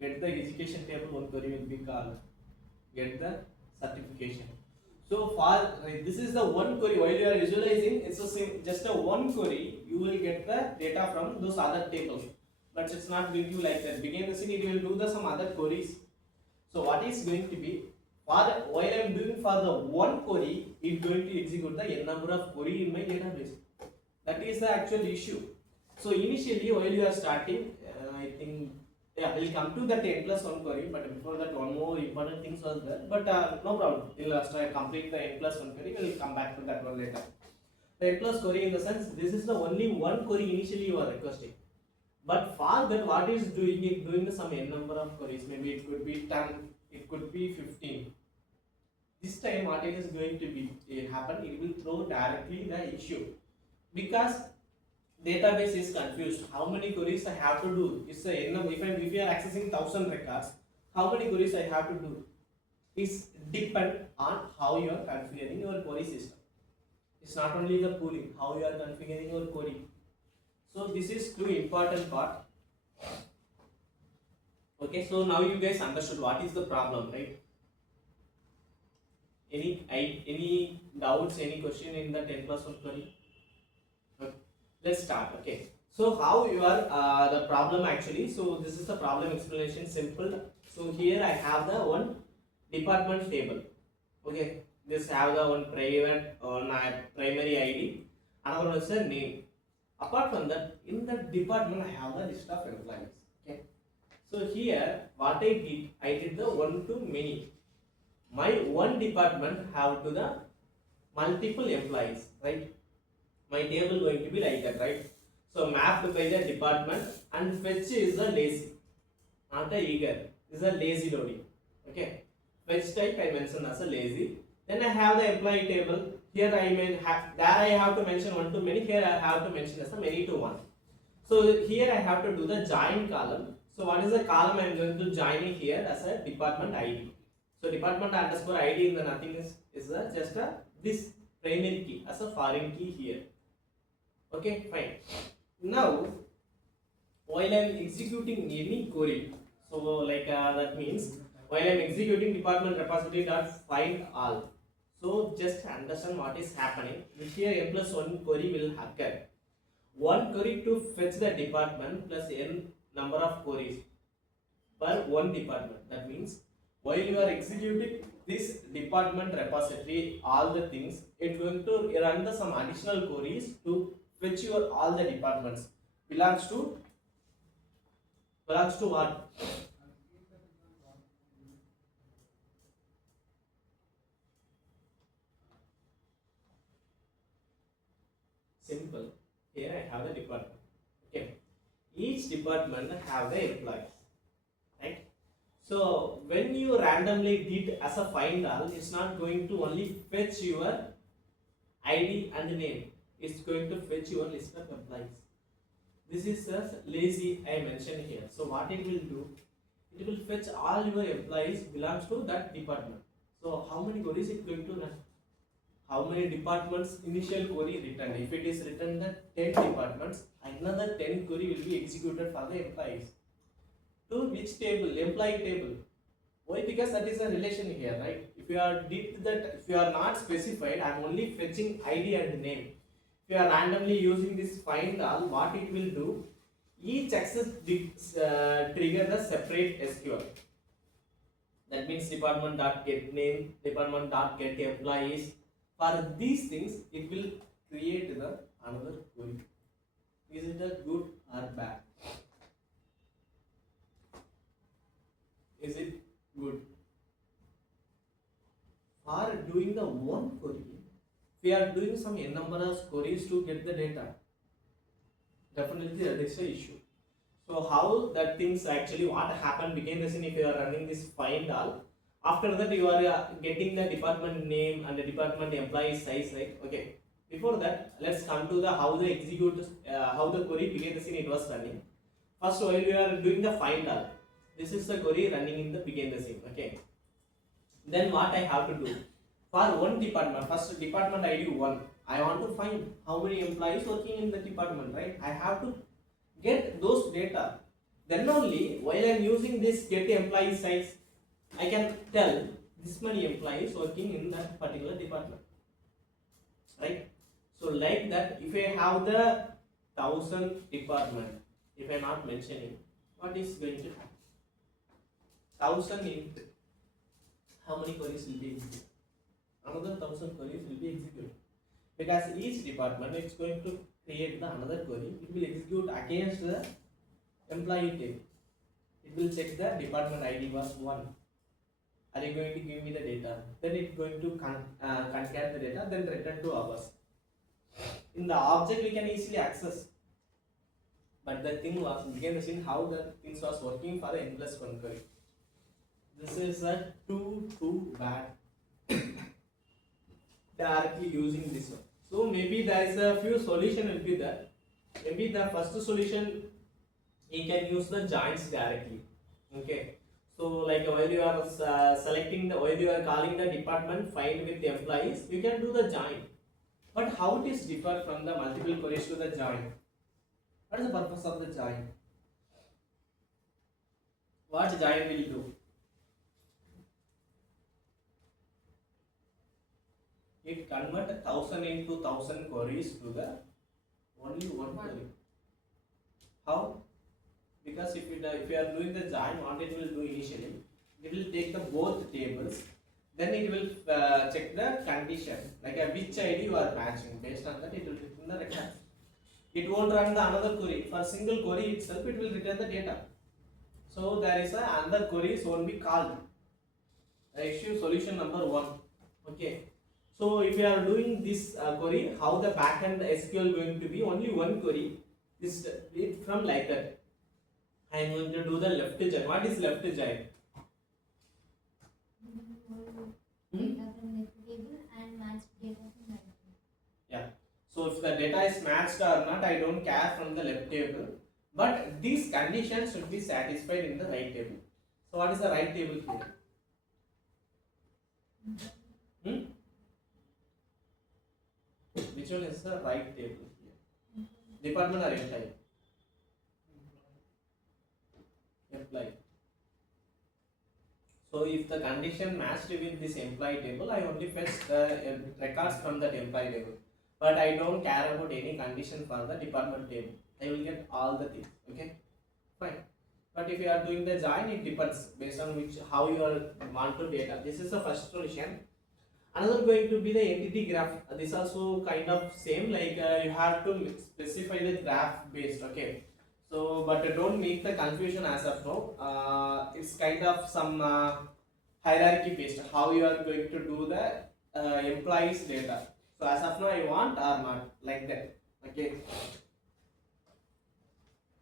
Get the education table, one query will be called. Get the certification. So far, this is the one query. While you are visualizing, it's the same, just a one query. You will get the data from those other tables, but it's not going to be like that. Behind the scene, it will do the some other queries. So what is going to be, for while I am doing for the one query, it's going to execute the n number of query in my database. That is the actual issue. So initially, while you are starting, I think, yeah, we'll come to that n plus 1 query, but before that, one more important things was there. But no problem. We'll complete the n plus 1 query. We'll come back to that one later. The n plus query, in the sense, this is the only one query initially you are requesting. But for that, what is doing it? Doing some n number of queries. Maybe it could be 10, it could be 15. This time, what it is going to be happen? It will throw directly the issue, because database is confused. How many queries I have to do? It's a if you are accessing 1000 records, how many queries I have to do? It's depend on how you are configuring your query system. It's not only the pooling, how you are configuring your query. So this is two important part. Okay, so now you guys understood what is the problem, right? Any doubts, any question in the 10 plus 1 query? Okay, let's start. Okay, so how you are the problem actually? So this is the problem explanation, simple. So here I have the one department table. Okay, this have the one private primary ID, another one is the name. Apart from that, in the department I have the list of employees. Okay, so here what I did the one to many. My one department have to the multiple employees, right? My table going to be like that, right? So mapped by the department, and fetch is a lazy, not a eager. This is a lazy loading. Okay, fetch type I mentioned as a lazy. Then I have the employee table. Here I there I have to mention one to many. Here I have to mention as a many to one. So here I have to do the join column. So what is the column I am going to join it here as a department ID. So department underscore ID in the nothing is just a this primary key as a foreign key here. Okay, fine. Now, while I am executing any query, so like that means while I am executing department repository dot find all. So just understand what is happening. Here n plus 1 query will occur. One query to fetch the department plus n number of queries per one department. That means while you are executing this department repository, all the things, it's going to run some additional queries to fetch your all the departments. Belongs to what? Simple. Here I have the department. Okay. Each department have the employees. Right? So when you randomly did as a find all, it's not going to only fetch your ID and name. It's going to fetch your list of employees. This is the lazy I mentioned here. So what it will do? It will fetch all your employees belongs to that department. So how many queries it going to run? How many departments initial query returned? If it is written that 10 departments, another 10 query will be executed for the employees. To which table? Employee table. Why? Because that is a relation here, right? If you are not specified, I am only fetching ID and name. If you are randomly using this find all, what it will do? Each access trigger the separate SQL. That means department dot get name, department dot get employees. For these things, it will create another query. Is it a good or bad? Is it good? For doing the one query, we are doing some n number of queries to get the data. Definitely that is the issue. So how that things actually what happened behind the scene if you are running this find all. After that you are getting the department name and the department employee size, right? Okay. Before that, let's come to the how the execute how the query behind the scene it was running. First, while you are doing the find all, this is the query running in the behind the scene. Okay. Then what I have to do for one department, first department ID 1, I want to find how many employees working in the department, right? I have to get those data. Then only while I am using this get employee size, I can tell this many employees working in that particular department, right? So like that, if I have the 1000 department, if I am not mentioning, what is going to happen? 1000 into how many queries will be executed? Another 1000 queries will be executed, because each department is going to create the another query. It will execute against the employee table. It will check the department ID was 1. Are you going to give me the data? Then it's going to concat the data, then return to ours. In the object we can easily access, but the thing was began the scene how the things was working for the n+1 query. This is a too bad directly using this one. So maybe there is a few solution will be there. Maybe the first solution you can use the joins directly. Okay. So like while you are selecting the while you are calling the department find with the employees, you can do the join. But how it is differ from the multiple queries to the join? What is the purpose of the join? What join will do? It convert 1000 into 1000 queries to the only one query. How? Because if you are doing the join, what it will do initially, it will take the both tables, then it will check the condition, like which ID you are matching. Based on that, it will return the records. It won't run the another query. For single query itself, it will return the data. So there is another queries won't be called. Issue solution number 1. Okay. So if you are doing this query, how the backend SQL going to be only one query is it from like that. I am going to do the left join. What is left join? Data from the table and match data from right table. Yeah. So if the data is matched or not, I don't care from the left table. But these conditions should be satisfied in the right table. So what is the right table here? Which one is the right table here? Department or employee? Employee. So if the condition matched with this employee table, I only fetch the records from that employee table. But I don't care about any condition for the department table. I will get all the things. Okay, fine. But if you are doing the join, it depends based on which how you are want to data. This is the first solution. Another going to be the entity graph. This also kind of same, like you have to specify the graph based. Okay. So, but don't make the confusion as of now. It's kind of some hierarchy based how you are going to do the employees data. So as of now, I want or not like that. Okay.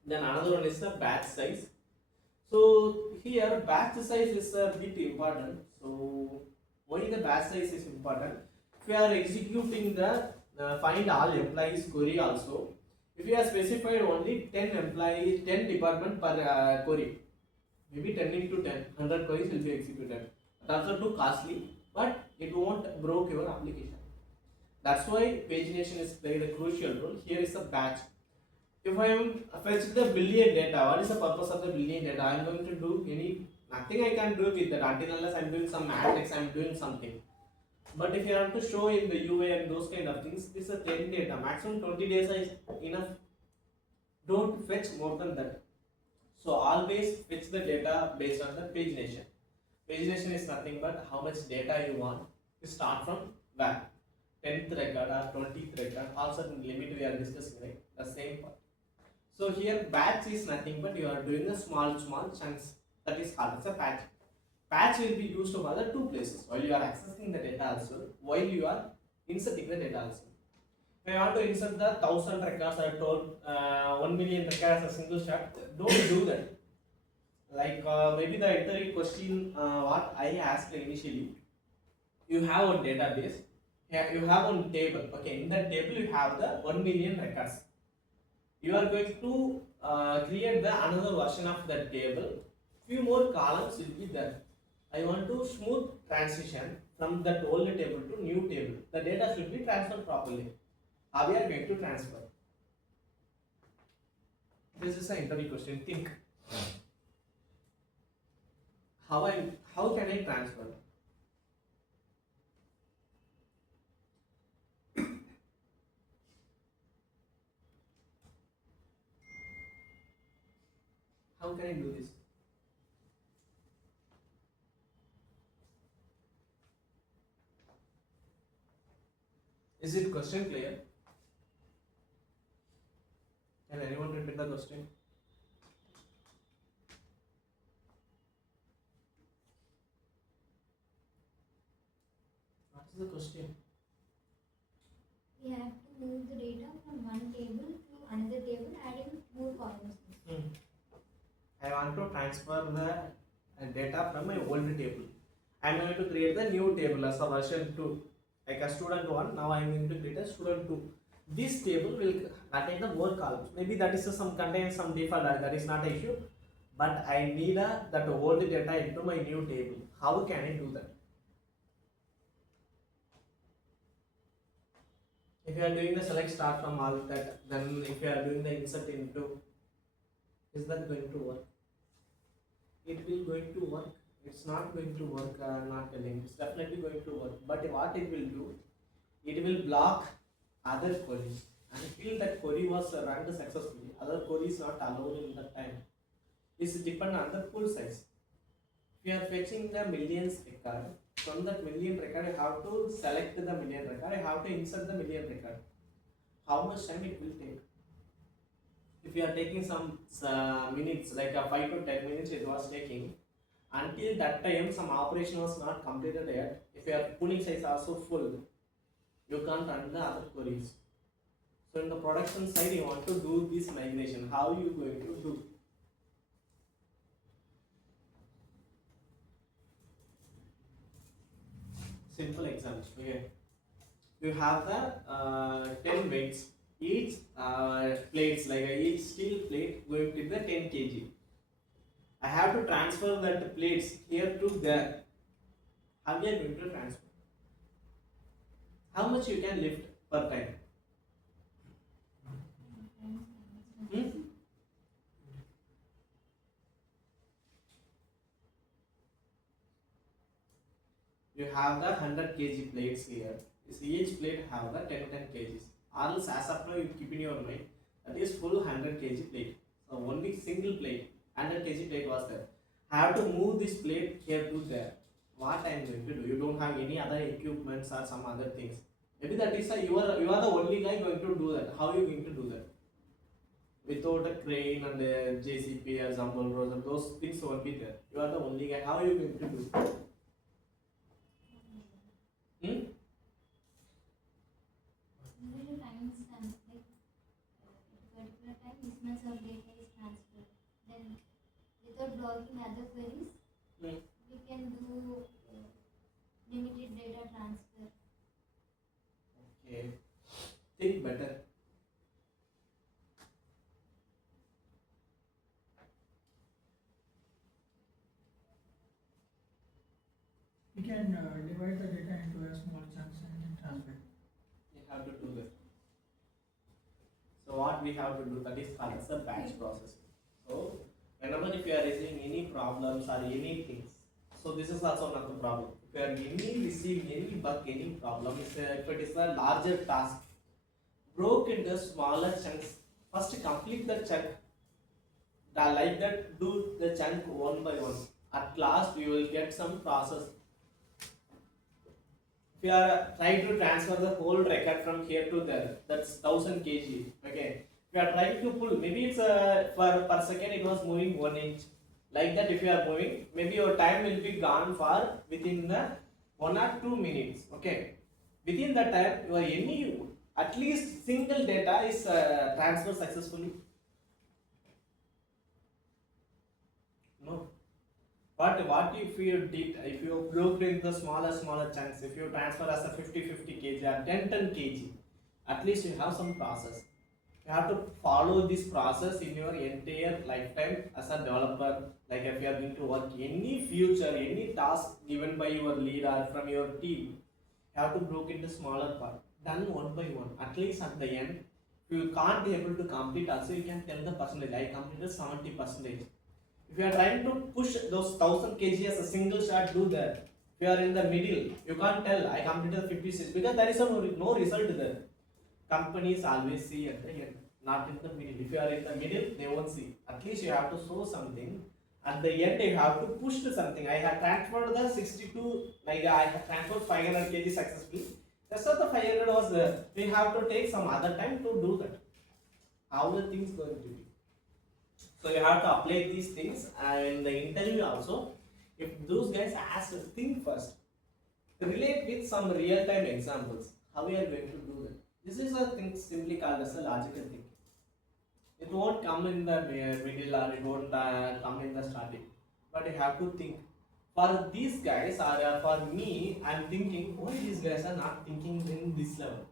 Then another one is the batch size. So here batch size is a bit important. So why the batch size is important? If you are executing the find all employees query also, if you are specified only 10 employees, 10 department per query, maybe 10 into 10, 100 queries will be executed. That's also too costly, but it won't broke your application. That's why pagination is playing a crucial role. Here is the batch. If I am fetch the billion data, what is the purpose of the billion data? I am going to do nothing I can do with that until unless I am doing some matrix, I am doing something. But if you have to show in the UA and those kind of things, this is a 10 data. Maximum 20 days is enough. Don't fetch more than that. So always fetch the data based on the pagination. Pagination is nothing but how much data you want to start from where. 10th record or 20th record, also the limit we are discussing, right? The same part. So here batch is nothing but you are doing a small chunks. That is called as a patch. Patch will be used for the two places, while you are accessing the data also, while you are inserting the data also. If I want to insert the 1000 records or 1 million records a single shot, don't do that. Like maybe the entire question what I asked initially, you have a database, you have one table. Okay, in that table you have the 1 million records. You are going to create the another version of that table. Few more columns will be there. I want to smooth transition from that old table to new table. The data should be transferred properly. How we are going to transfer? This is an interview question. Think. How can I transfer? How can I do this? Is it question clear? Can anyone repeat the question? What is the question? We have to move the data from one table to another table, adding more columns. I want to transfer the data from my old table. I am going to create the new table as a version 2. Like a student 1, now I am going to create a student 2. This table will contain the more columns. Maybe that is some contains some default, that is not an issue. But I need that old data into my new table. How can I do that? If you are doing the select start from all that, then if you are doing the insert into, is that going to work? It will going to work. It's not going to work. Not telling. It's definitely going to work. But what it will do? It will block other queries. Until that query was run successfully, other queries not allowed in that time. This depend on the pool size. If you are fetching the millions record, from that million record, you have to select the million record. You have to insert the million record. How much time it will take? If you are taking some minutes, like 5 to 10 minutes, it was taking. Until that time, some operation was not completed yet. If your pooling size also full, you can't run the other queries. So in the production side, you want to do this migration. How you going to do? Simple example. Okay, you have the 10 weights. Each plates, like each steel plate, going to the 10 kg. I have to transfer that plates here to there. How we are going to transfer? How much you can lift per time? You have the 100 kg plates here. Each plate have the 10 kgs. Or else as of now you keep in your mind that is full 100 kg plate. So only single plate 100 kg plate was there. I have to move this plate here to there. What I am going to do? You don't have any other equipments or some other things. Maybe that is you are the only guy going to do that. How are you going to do that? Without a crane and a JCP or Zambol Roser, those things won't be there. You are the only guy. How are you going to do? During a time stamp, like at a particular time, this much of data is transferred. Then, without blocking other queries, we can do limited data transfer. Okay. Think better. We can divide the data into a small chunks and transfer. You have to do that. So what we have to do, that is called as a batch processing. So whenever if you are receiving any problems or anything, so this is also another problem. If you are receiving any bug, any problem, if it is a larger task, broke into smaller chunks. First complete the chunk. Like that, do the chunk one by one. At last, you will get some process. If you are trying to transfer the whole record from here to there, that's 1000 kg. Okay. If you are trying to pull, maybe it's per second it was moving 1 inch. Like that, if you are moving, maybe your time will be gone within the 1 or 2 minutes. Okay. Within that time, At least single data is transferred successfully. No. But what if you did, if you broke into the smaller chunks, if you transfer as a 50 kg or 10 kg, at least you have some process. You have to follow this process in your entire lifetime as a developer. Like if you are going to work any future, any task given by your lead or from your team, you have to break into smaller part, done one by one. At least at the end, if you can't be able to complete, also you can tell the percentage. I completed 70%. If you are trying to push those 1000 kg as a single shot, do that. If you are in the middle, you can't tell I completed 56 because there is no result there. Companies always see at the end, not in the middle. If you are in the middle, they won't see. At least you have to show something. At the end, you have to push to something. I have transferred the 62, like I have transferred 500 kg successfully. That's what the 500 was there. We have to take some other time to do that. How the things going to be? So you have to apply these things, and in the interview also, if those guys ask, think first. Relate with some real-time examples. How we are going to do that? This is a thing simply called as a logical thinking. It won't come in the middle or it won't come in the starting. But you have to think. For these guys or for me, I'm thinking why these guys are not thinking in this level.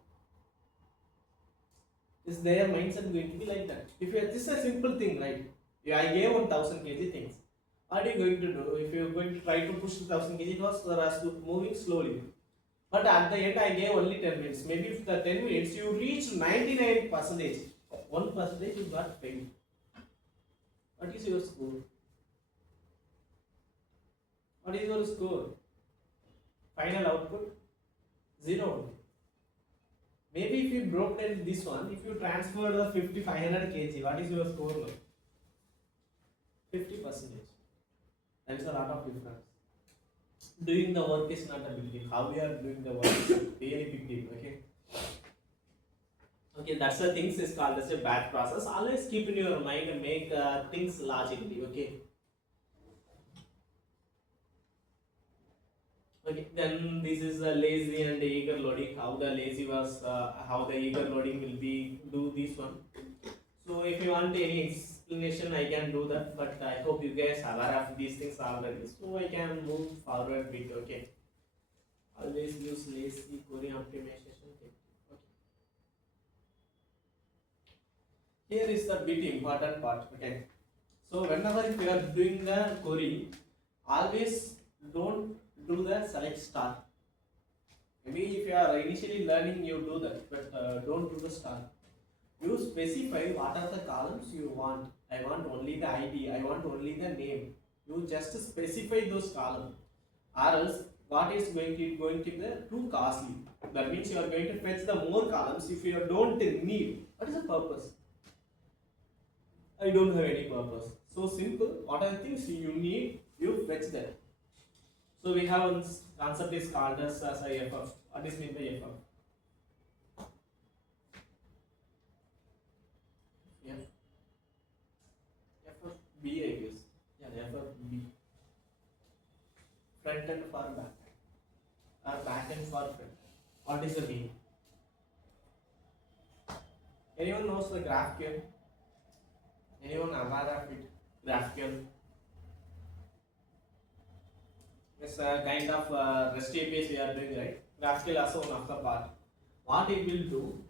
Is their mindset going to be like that? If you, this is a simple thing, right? I gave 1000 kg things. What are you going to do? If you're going to try to push the 1000 kg, it was moving slowly. But at the end, I gave only 10 minutes. Maybe if the 10 minutes you reach 99%, 1% you got failed. What is your score? What is your score? Final output? 0. Maybe if you broke down this one, if you transfer the 500 kg, what is your score now? 50%. That is a lot of difference. Doing the work is not a big deal. How we are doing the work is a really big deal. Okay. Okay, that's the things is called as a batch process. Always keep in your mind and make things logically. Okay. Okay. Then this is the lazy and the eager loading. How the lazy was, how the eager loading will be. Do this one. So if you want any explanation, I can do that, but I hope you guys are aware of these things already, so I can move forward with. Okay. Always use lazy query optimization technique. Okay. Here is the bit important part. Okay. So whenever if you are doing the query, always don't do the select star. Maybe if you are initially learning, you do that, but don't do the star. You specify what are the columns you want. I want only the ID, I want only the name. You just specify those columns. Or else what is going to be too costly. That means you are going to fetch the more columns if you don't need. What is the purpose? I don't have any purpose. So simple, what are the things you need, you fetch that. So we have one concept is called as a FF. What is meant by FF? FFB, I guess. Yeah, FFB. Front end for back end. Or back end for front end. What is the meaning? Anyone knows the GraphQL? Anyone aware of it? GraphQL. It's a kind of REST APIs we are doing, right? GraphQL also one of the part. What it will do,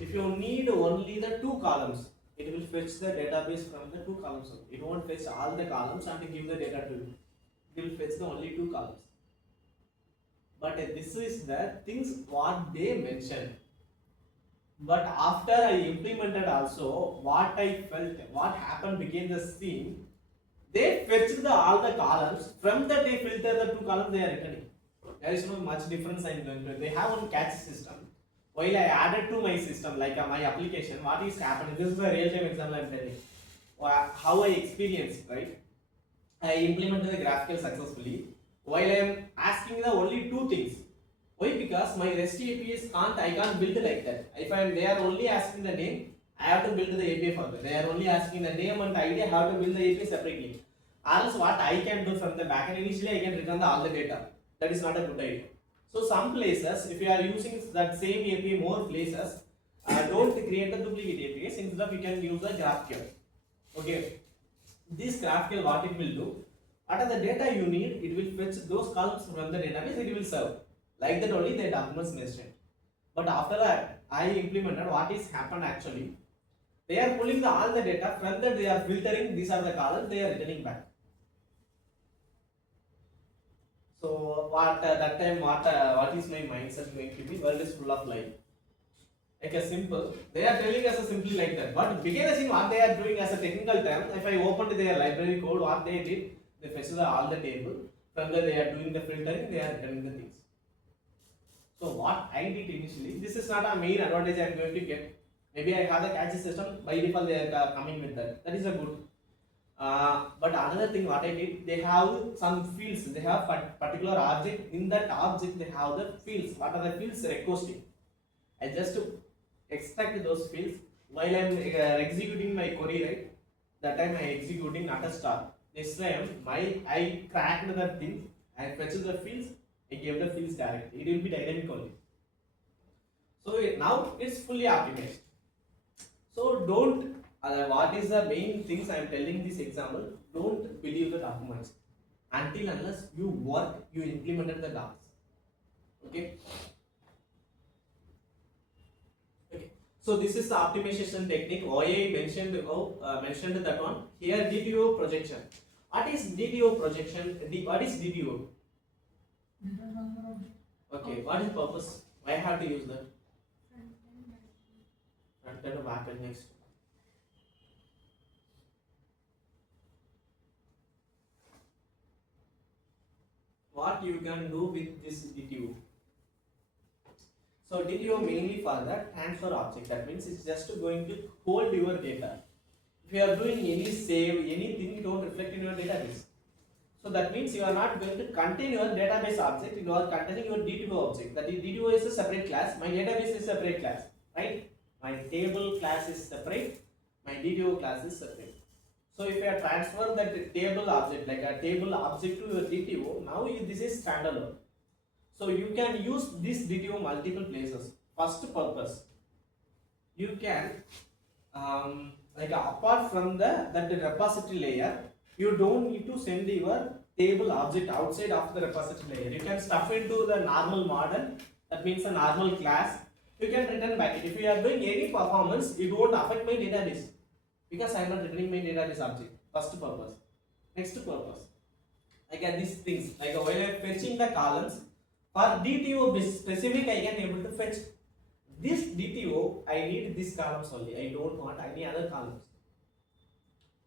if you need only the two columns, it will fetch the database from the two columns. It won't fetch all the columns and give the data to you. It will fetch the only two columns. But this is the things what they mentioned. But after I implemented also, what I felt, what happened became the scene. They fetched all the columns. From that they filter the two columns they are returning. There is no much difference I'm going to. They have one catch system. While I added to my system, like my application, what is happening? This is a real-time example I'm telling. How I experienced, right? I implemented the GraphQL successfully. While I am asking the only two things. Why? Because my REST APIs I can't build like that. If they are only asking the name, I have to build the API for them. They are only asking the name and ID, I have to build the API separately. Or else what I can do from the backend, initially I can return all the data. That is not a good idea. So some places, if you are using that same API more places, don't create a duplicate APIs. Instead of you can use the GraphQL. Okay, this GraphQL what it will do? What are the data you need? It will fetch those columns from the database. It will serve like that only the documents mentioned. But after that, I implemented what is happened actually. They are pulling all the data from that they are filtering. These are the columns they are returning back. So that time what is my mindset going to be? World is full of life. Like a simple, they are telling us a simply like that. But beginners in what they are doing as a technical term, if I opened their library code, what they did, they fetch all the table. From there they are doing the filtering, they are returning the things. So what I did initially, this is not a main advantage I am going to get. Maybe I have the catchy system, by default they are coming with that. That is a good. But another thing what I did, they have some fields, they have particular object, in that object they have the fields. What are the fields requesting? I just extract those fields while I am executing my query, right? That time I am executing not a star. This time I cracked the thing, I fetched the fields, I gave the fields directly. It will be dynamic only. So now it's fully optimized. So don't, what is the main things I am telling this example, don't believe the documents until unless you work, you implemented the docs. Okay. So this is the optimization technique. OA mentioned that one. Here DDO projection. What is DDO projection? What is DDO? Okay. What is purpose? Why have to use that? Front end or back end next. What you can do with this DDO? So DDO mainly for the transfer object. That means it's just going to hold your data. If you are doing any save, anything, don't reflect in your database. So that means you are not going to contain your database object. You are containing your DDO object. That DDO is a separate class. My database is a separate class, right? My table class is separate. My DDO class is separate. So if I transfer that table object, like a table object to your DDO, now this is standalone. So you can use this DDO multiple places. First purpose, you can like apart from that repository layer, you don't need to send your table object outside of the repository layer. You can stuff into the normal model. That means a normal class. You can return back it. If you are doing any performance, it won't affect my database because I am not returning my database object. First purpose. Next purpose, I get these things like while I am fetching the columns. For DTO specific, I can able to fetch this DTO. I need this columns only. I don't want any other columns.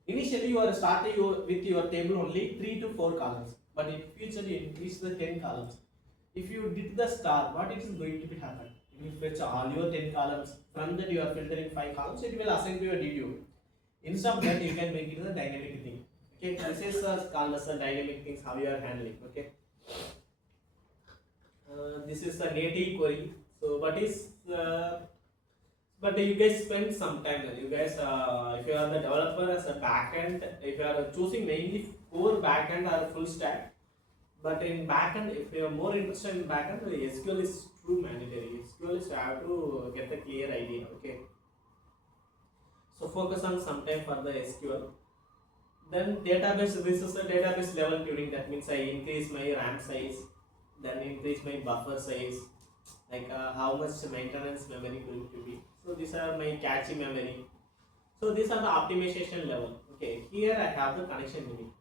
Initially, you are starting with your table only 3 to 4 columns, but in future you increase the 10 columns. If you did the star, what is going to be happen? It will fetch all your 10 columns. From that, you are filtering 5 columns. It will assign to your DTO. Instead of that, you can make it a dynamic thing. Okay, this is called as a dynamic things how you are handling. Okay. This is a native query. So but you guys spend some time. You guys, if you are the developer as a backend, if you are choosing mainly core backend or full stack, but in backend, if you are more interested in backend, SQL is true mandatory. SQL is have to get a clear idea. Okay. So focus on some time for the SQL. Then database. This is the database level tuning. That means I increase my RAM size. Then increase my buffer size, like how much maintenance memory going to be. So these are my cache memory. So these are the optimization level. Okay, here I have the connection limit.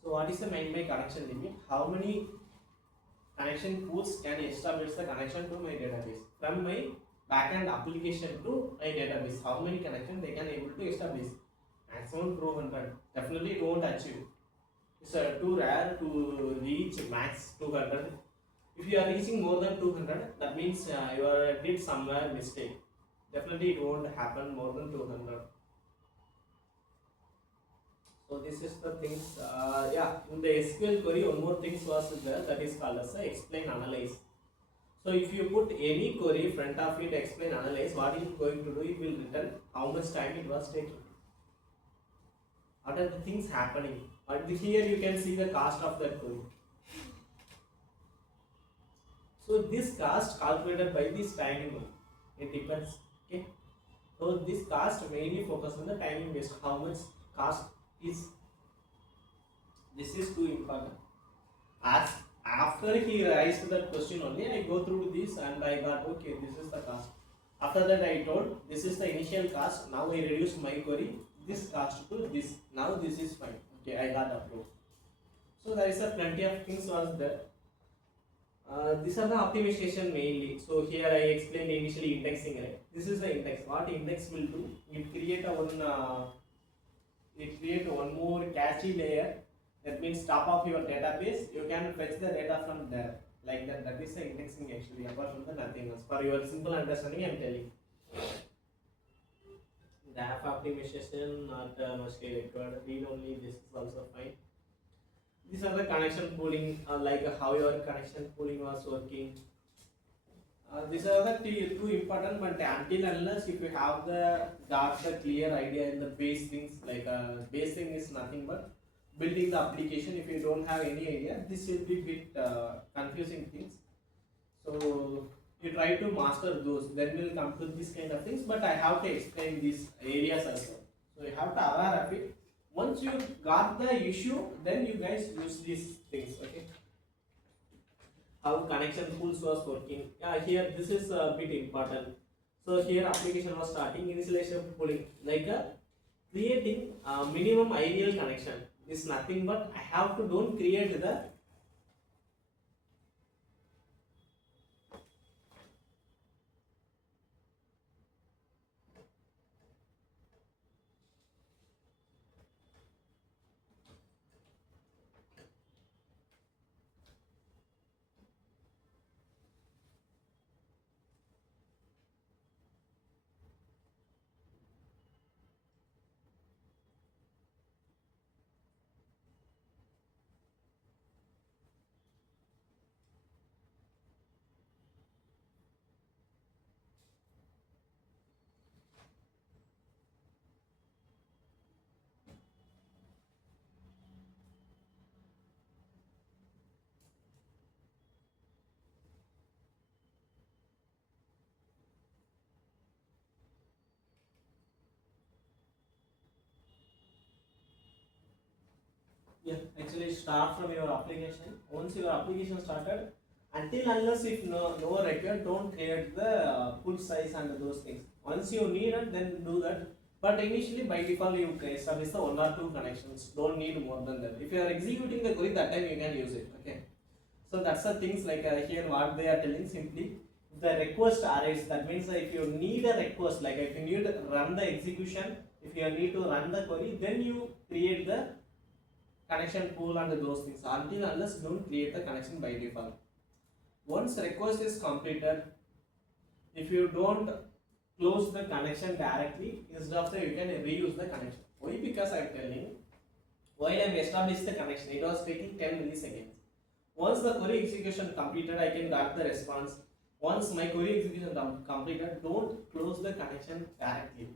So what is the my connection limit? How many connection pools can establish the connection to my database from my backend application to my database? How many connections they can able to establish? Maximum 200. Definitely it won't achieve. It's too rare to reach max 200. If you are reaching more than 200, that means you did somewhere mistake. Definitely it won't happen more than 200. So this is the things. Yeah, in the SQL query, one more things was there, that is called as explain analyze. So if you put any query front of it, explain analyze, what it is going to do? It will return how much time it was taking. What are the things happening? But here you can see the cost of that query. So this cost calculated by this dynamo. It depends. Okay. So this cost mainly focus on the timing based. How much cost is, this is too important. As after he raised that question only, I go through this and I got okay, this is the cost. After that I told this is the initial cost. Now I reduce my query this cost to this. Now this is fine. Okay, I got approved. So there is a plenty of things was there. These are the optimization mainly. So here I explained initially indexing. Right? This is the index. What index will do? It create one more cache layer. That means top of your database, you can fetch the data from there. Like that. That is the indexing actually. Apart from the nothing else. For your simple understanding, I am telling. The app optimization not mostly required. Read only. This is also fine. These are the connection pooling, like how your connection pooling was working. These are the two important, but until unless if you have got the clear idea in the base things, like base thing is nothing but building the application. If you don't have any idea, this will be bit confusing things. So you try to master those, then we'll come to this kind of things. But I have to explain these areas also. So you have to aware of it. Once you got the issue, then you guys use these things. Okay. How connection pools was working. Yeah, here this is a bit important. So here application was starting initialization pooling, like creating a minimum ideal connection is nothing but I have to don't create the yeah, actually start from your application. Once your application started, until unless if no record, don't create the full size and those things. Once you need it, then do that. But initially by default you establish the one or two connections. Don't need more than that. If you are executing the query, that time you can use it. Okay. So that's the things like here what they are telling simply. The request arrays, that means if you need a request, like if you need to run the execution, if you need to run the query, then you create the connection pool and those things. Until unless don't create the connection by default. Once request is completed, if you don't close the connection directly, instead of that you can reuse the connection. Why? Because I am telling, while I am establishing the connection, it was taking 10 milliseconds. Once the query execution completed, I can get the response. Once my query execution completed, don't close the connection directly,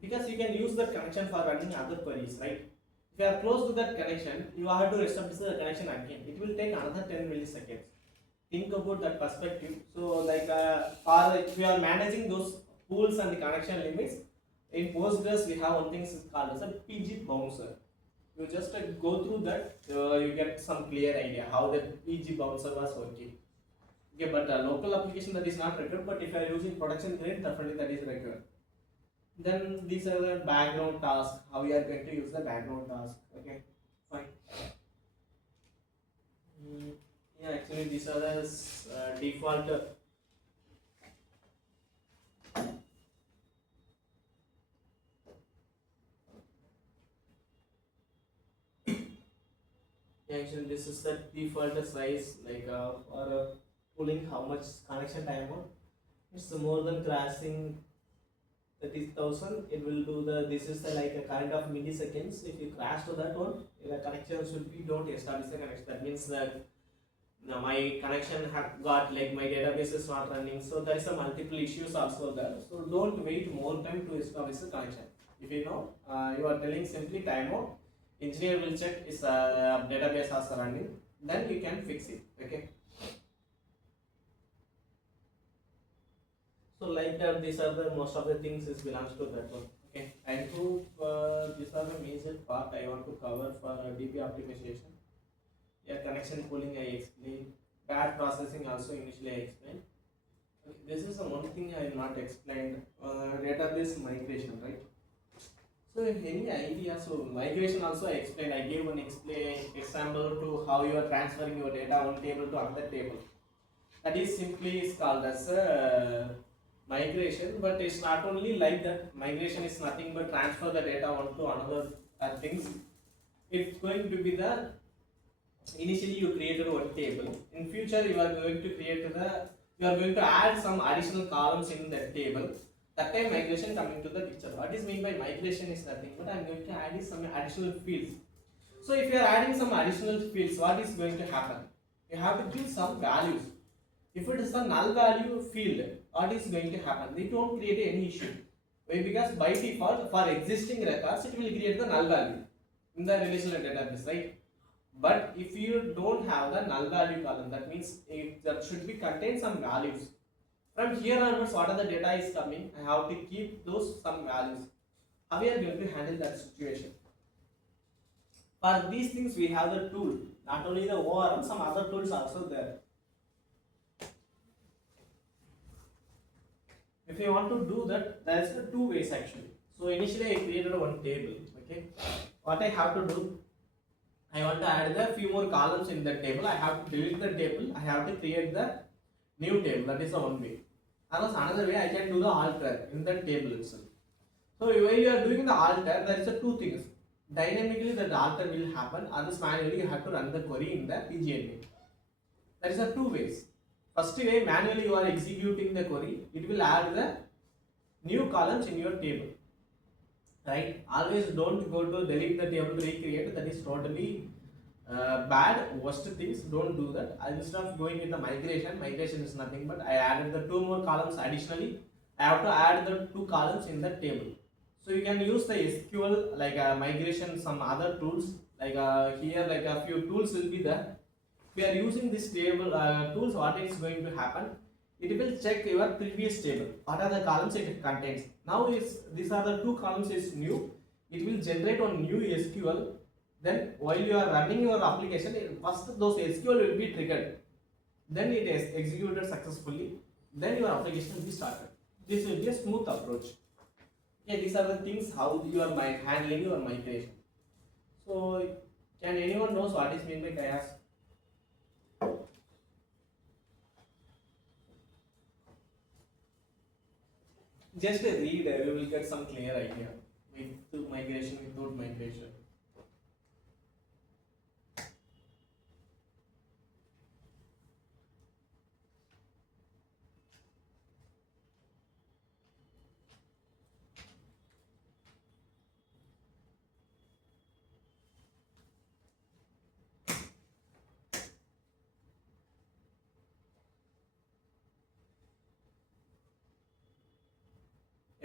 because you can use that connection for running other queries, right? If you are close to that connection, you have to establish the connection again. It will take another 10 milliseconds. Think about that perspective. So, like for if you are managing those pools and the connection limits, in Postgres we have one thing called as a PG bouncer. You just go through that, you get some clear idea how the PG bouncer was working. Okay, but local application that is not required. But if you are using production grade, definitely that is required. Then these are the background tasks. How we are going to use the background task. Okay, fine. Yeah, actually these are the default. Yeah, actually this is the default size, like for pulling how much connection time on. It's more than crashing 30,000. It will do the, this is the like a kind of milliseconds. If you crash to that one, the connection should be don't establish the connection. That means that now my connection have got like my database is not running. So there is a multiple issues also there. So don't wait more time to establish the connection. If you know, you are telling simply timeout. Engineer will check is database has running. Then you can fix it. Okay. So like that, these are the most of the things is belongs to that one. Okay, I hope these are the major part I want to cover for DB optimization. Yeah, connection pooling I explained. Batch processing also initially I explained. Okay, this is the one thing I have not explained. Database migration, right? So any idea? So migration also I explained. I gave one example to how you are transferring your data one table to another table. That is simply is called as migration, but it's not only like that. Migration is nothing but transfer the data one to another things. It's going to be the initially you created one table. In future you are going to add some additional columns in that table. That time migration coming to the picture. What is mean by migration is nothing but I'm going to add some additional fields. So if you are adding some additional fields, what is going to happen? You have to give some values. If it is a null value field, what is going to happen? They don't create any issue. Why? Because by default for existing records it will create the null value in the relational database, right? But if you don't have the null value column, that means there should be contain some values. From here onwards, whatever the data is coming, I have to keep those some values. How we are going to handle that situation? For these things, we have the tool. Not only the ORM, some other tools also there. If you want to do that, there is two ways actually. So initially I created one table. Okay, what I have to do? I want to add the few more columns in the table. I have to delete the table. I have to create the new table. That is the one way. Unless another way, I can do the alter in the table itself. So when you are doing the alter, there is a two things. Dynamically, the alter will happen. Unless manually, you have to run the query in the PGNA. There is a two ways. First way, manually you are executing the query. It will add the new columns in your table. Right? Always don't go to delete the table to recreate. That is totally bad, worst things. Don't do that. Instead of going with the migration is nothing but I added the two more columns additionally. I have to add the two columns in the table. So you can use the SQL like migration, some other tools like here like a few tools will be there. If you are using this table tools, what is going to happen? It will check your previous table. What are the columns it contains? Now these are the two columns is new. It will generate on new SQL. Then while you are running your application, first those SQL will be triggered. Then it is executed successfully. Then your application will be started. This will be a smooth approach. Okay, these are the things how you are handling your migration. So can anyone knows what is meant by chaos? Just read, we will get some clear idea with migration, without migration.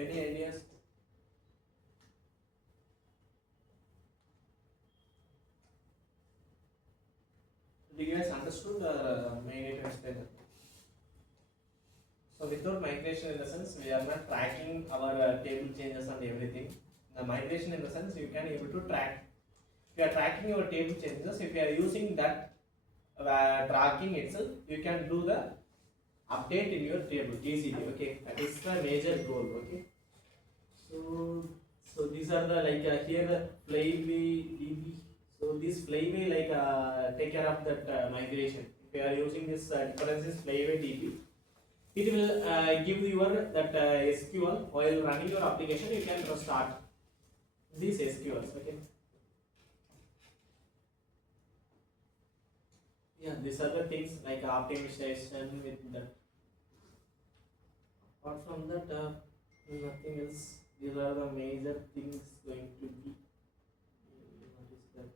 Any ideas? Do you guys understood or may I need to explain that? So without migration in the sense we are not tracking our table changes and everything. The migration in the sense you can able to track. If you are tracking your table changes, if you are using that tracking itself, you can do the update in your table easily. Okay, that is the major goal. Okay. So these are the like here the flyway DB. So this flyway like take care of that migration. If you are using this differences flyway DB, it will give you that SQL while running your application. You can start these SQLs. Okay. Yeah, these are the things like optimization with that. Apart from that, nothing else. These are the major things going to be. What is that?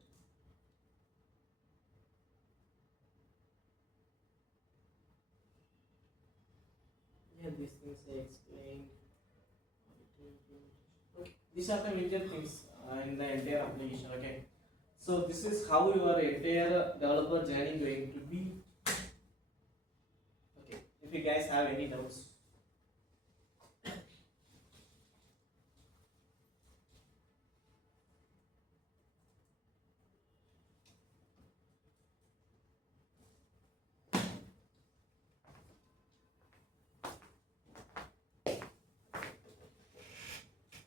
Yeah, these things I explained. Okay. These are the major things in the entire application. Okay. So this is how your entire developer journey going to be. Okay. If you guys have any doubts.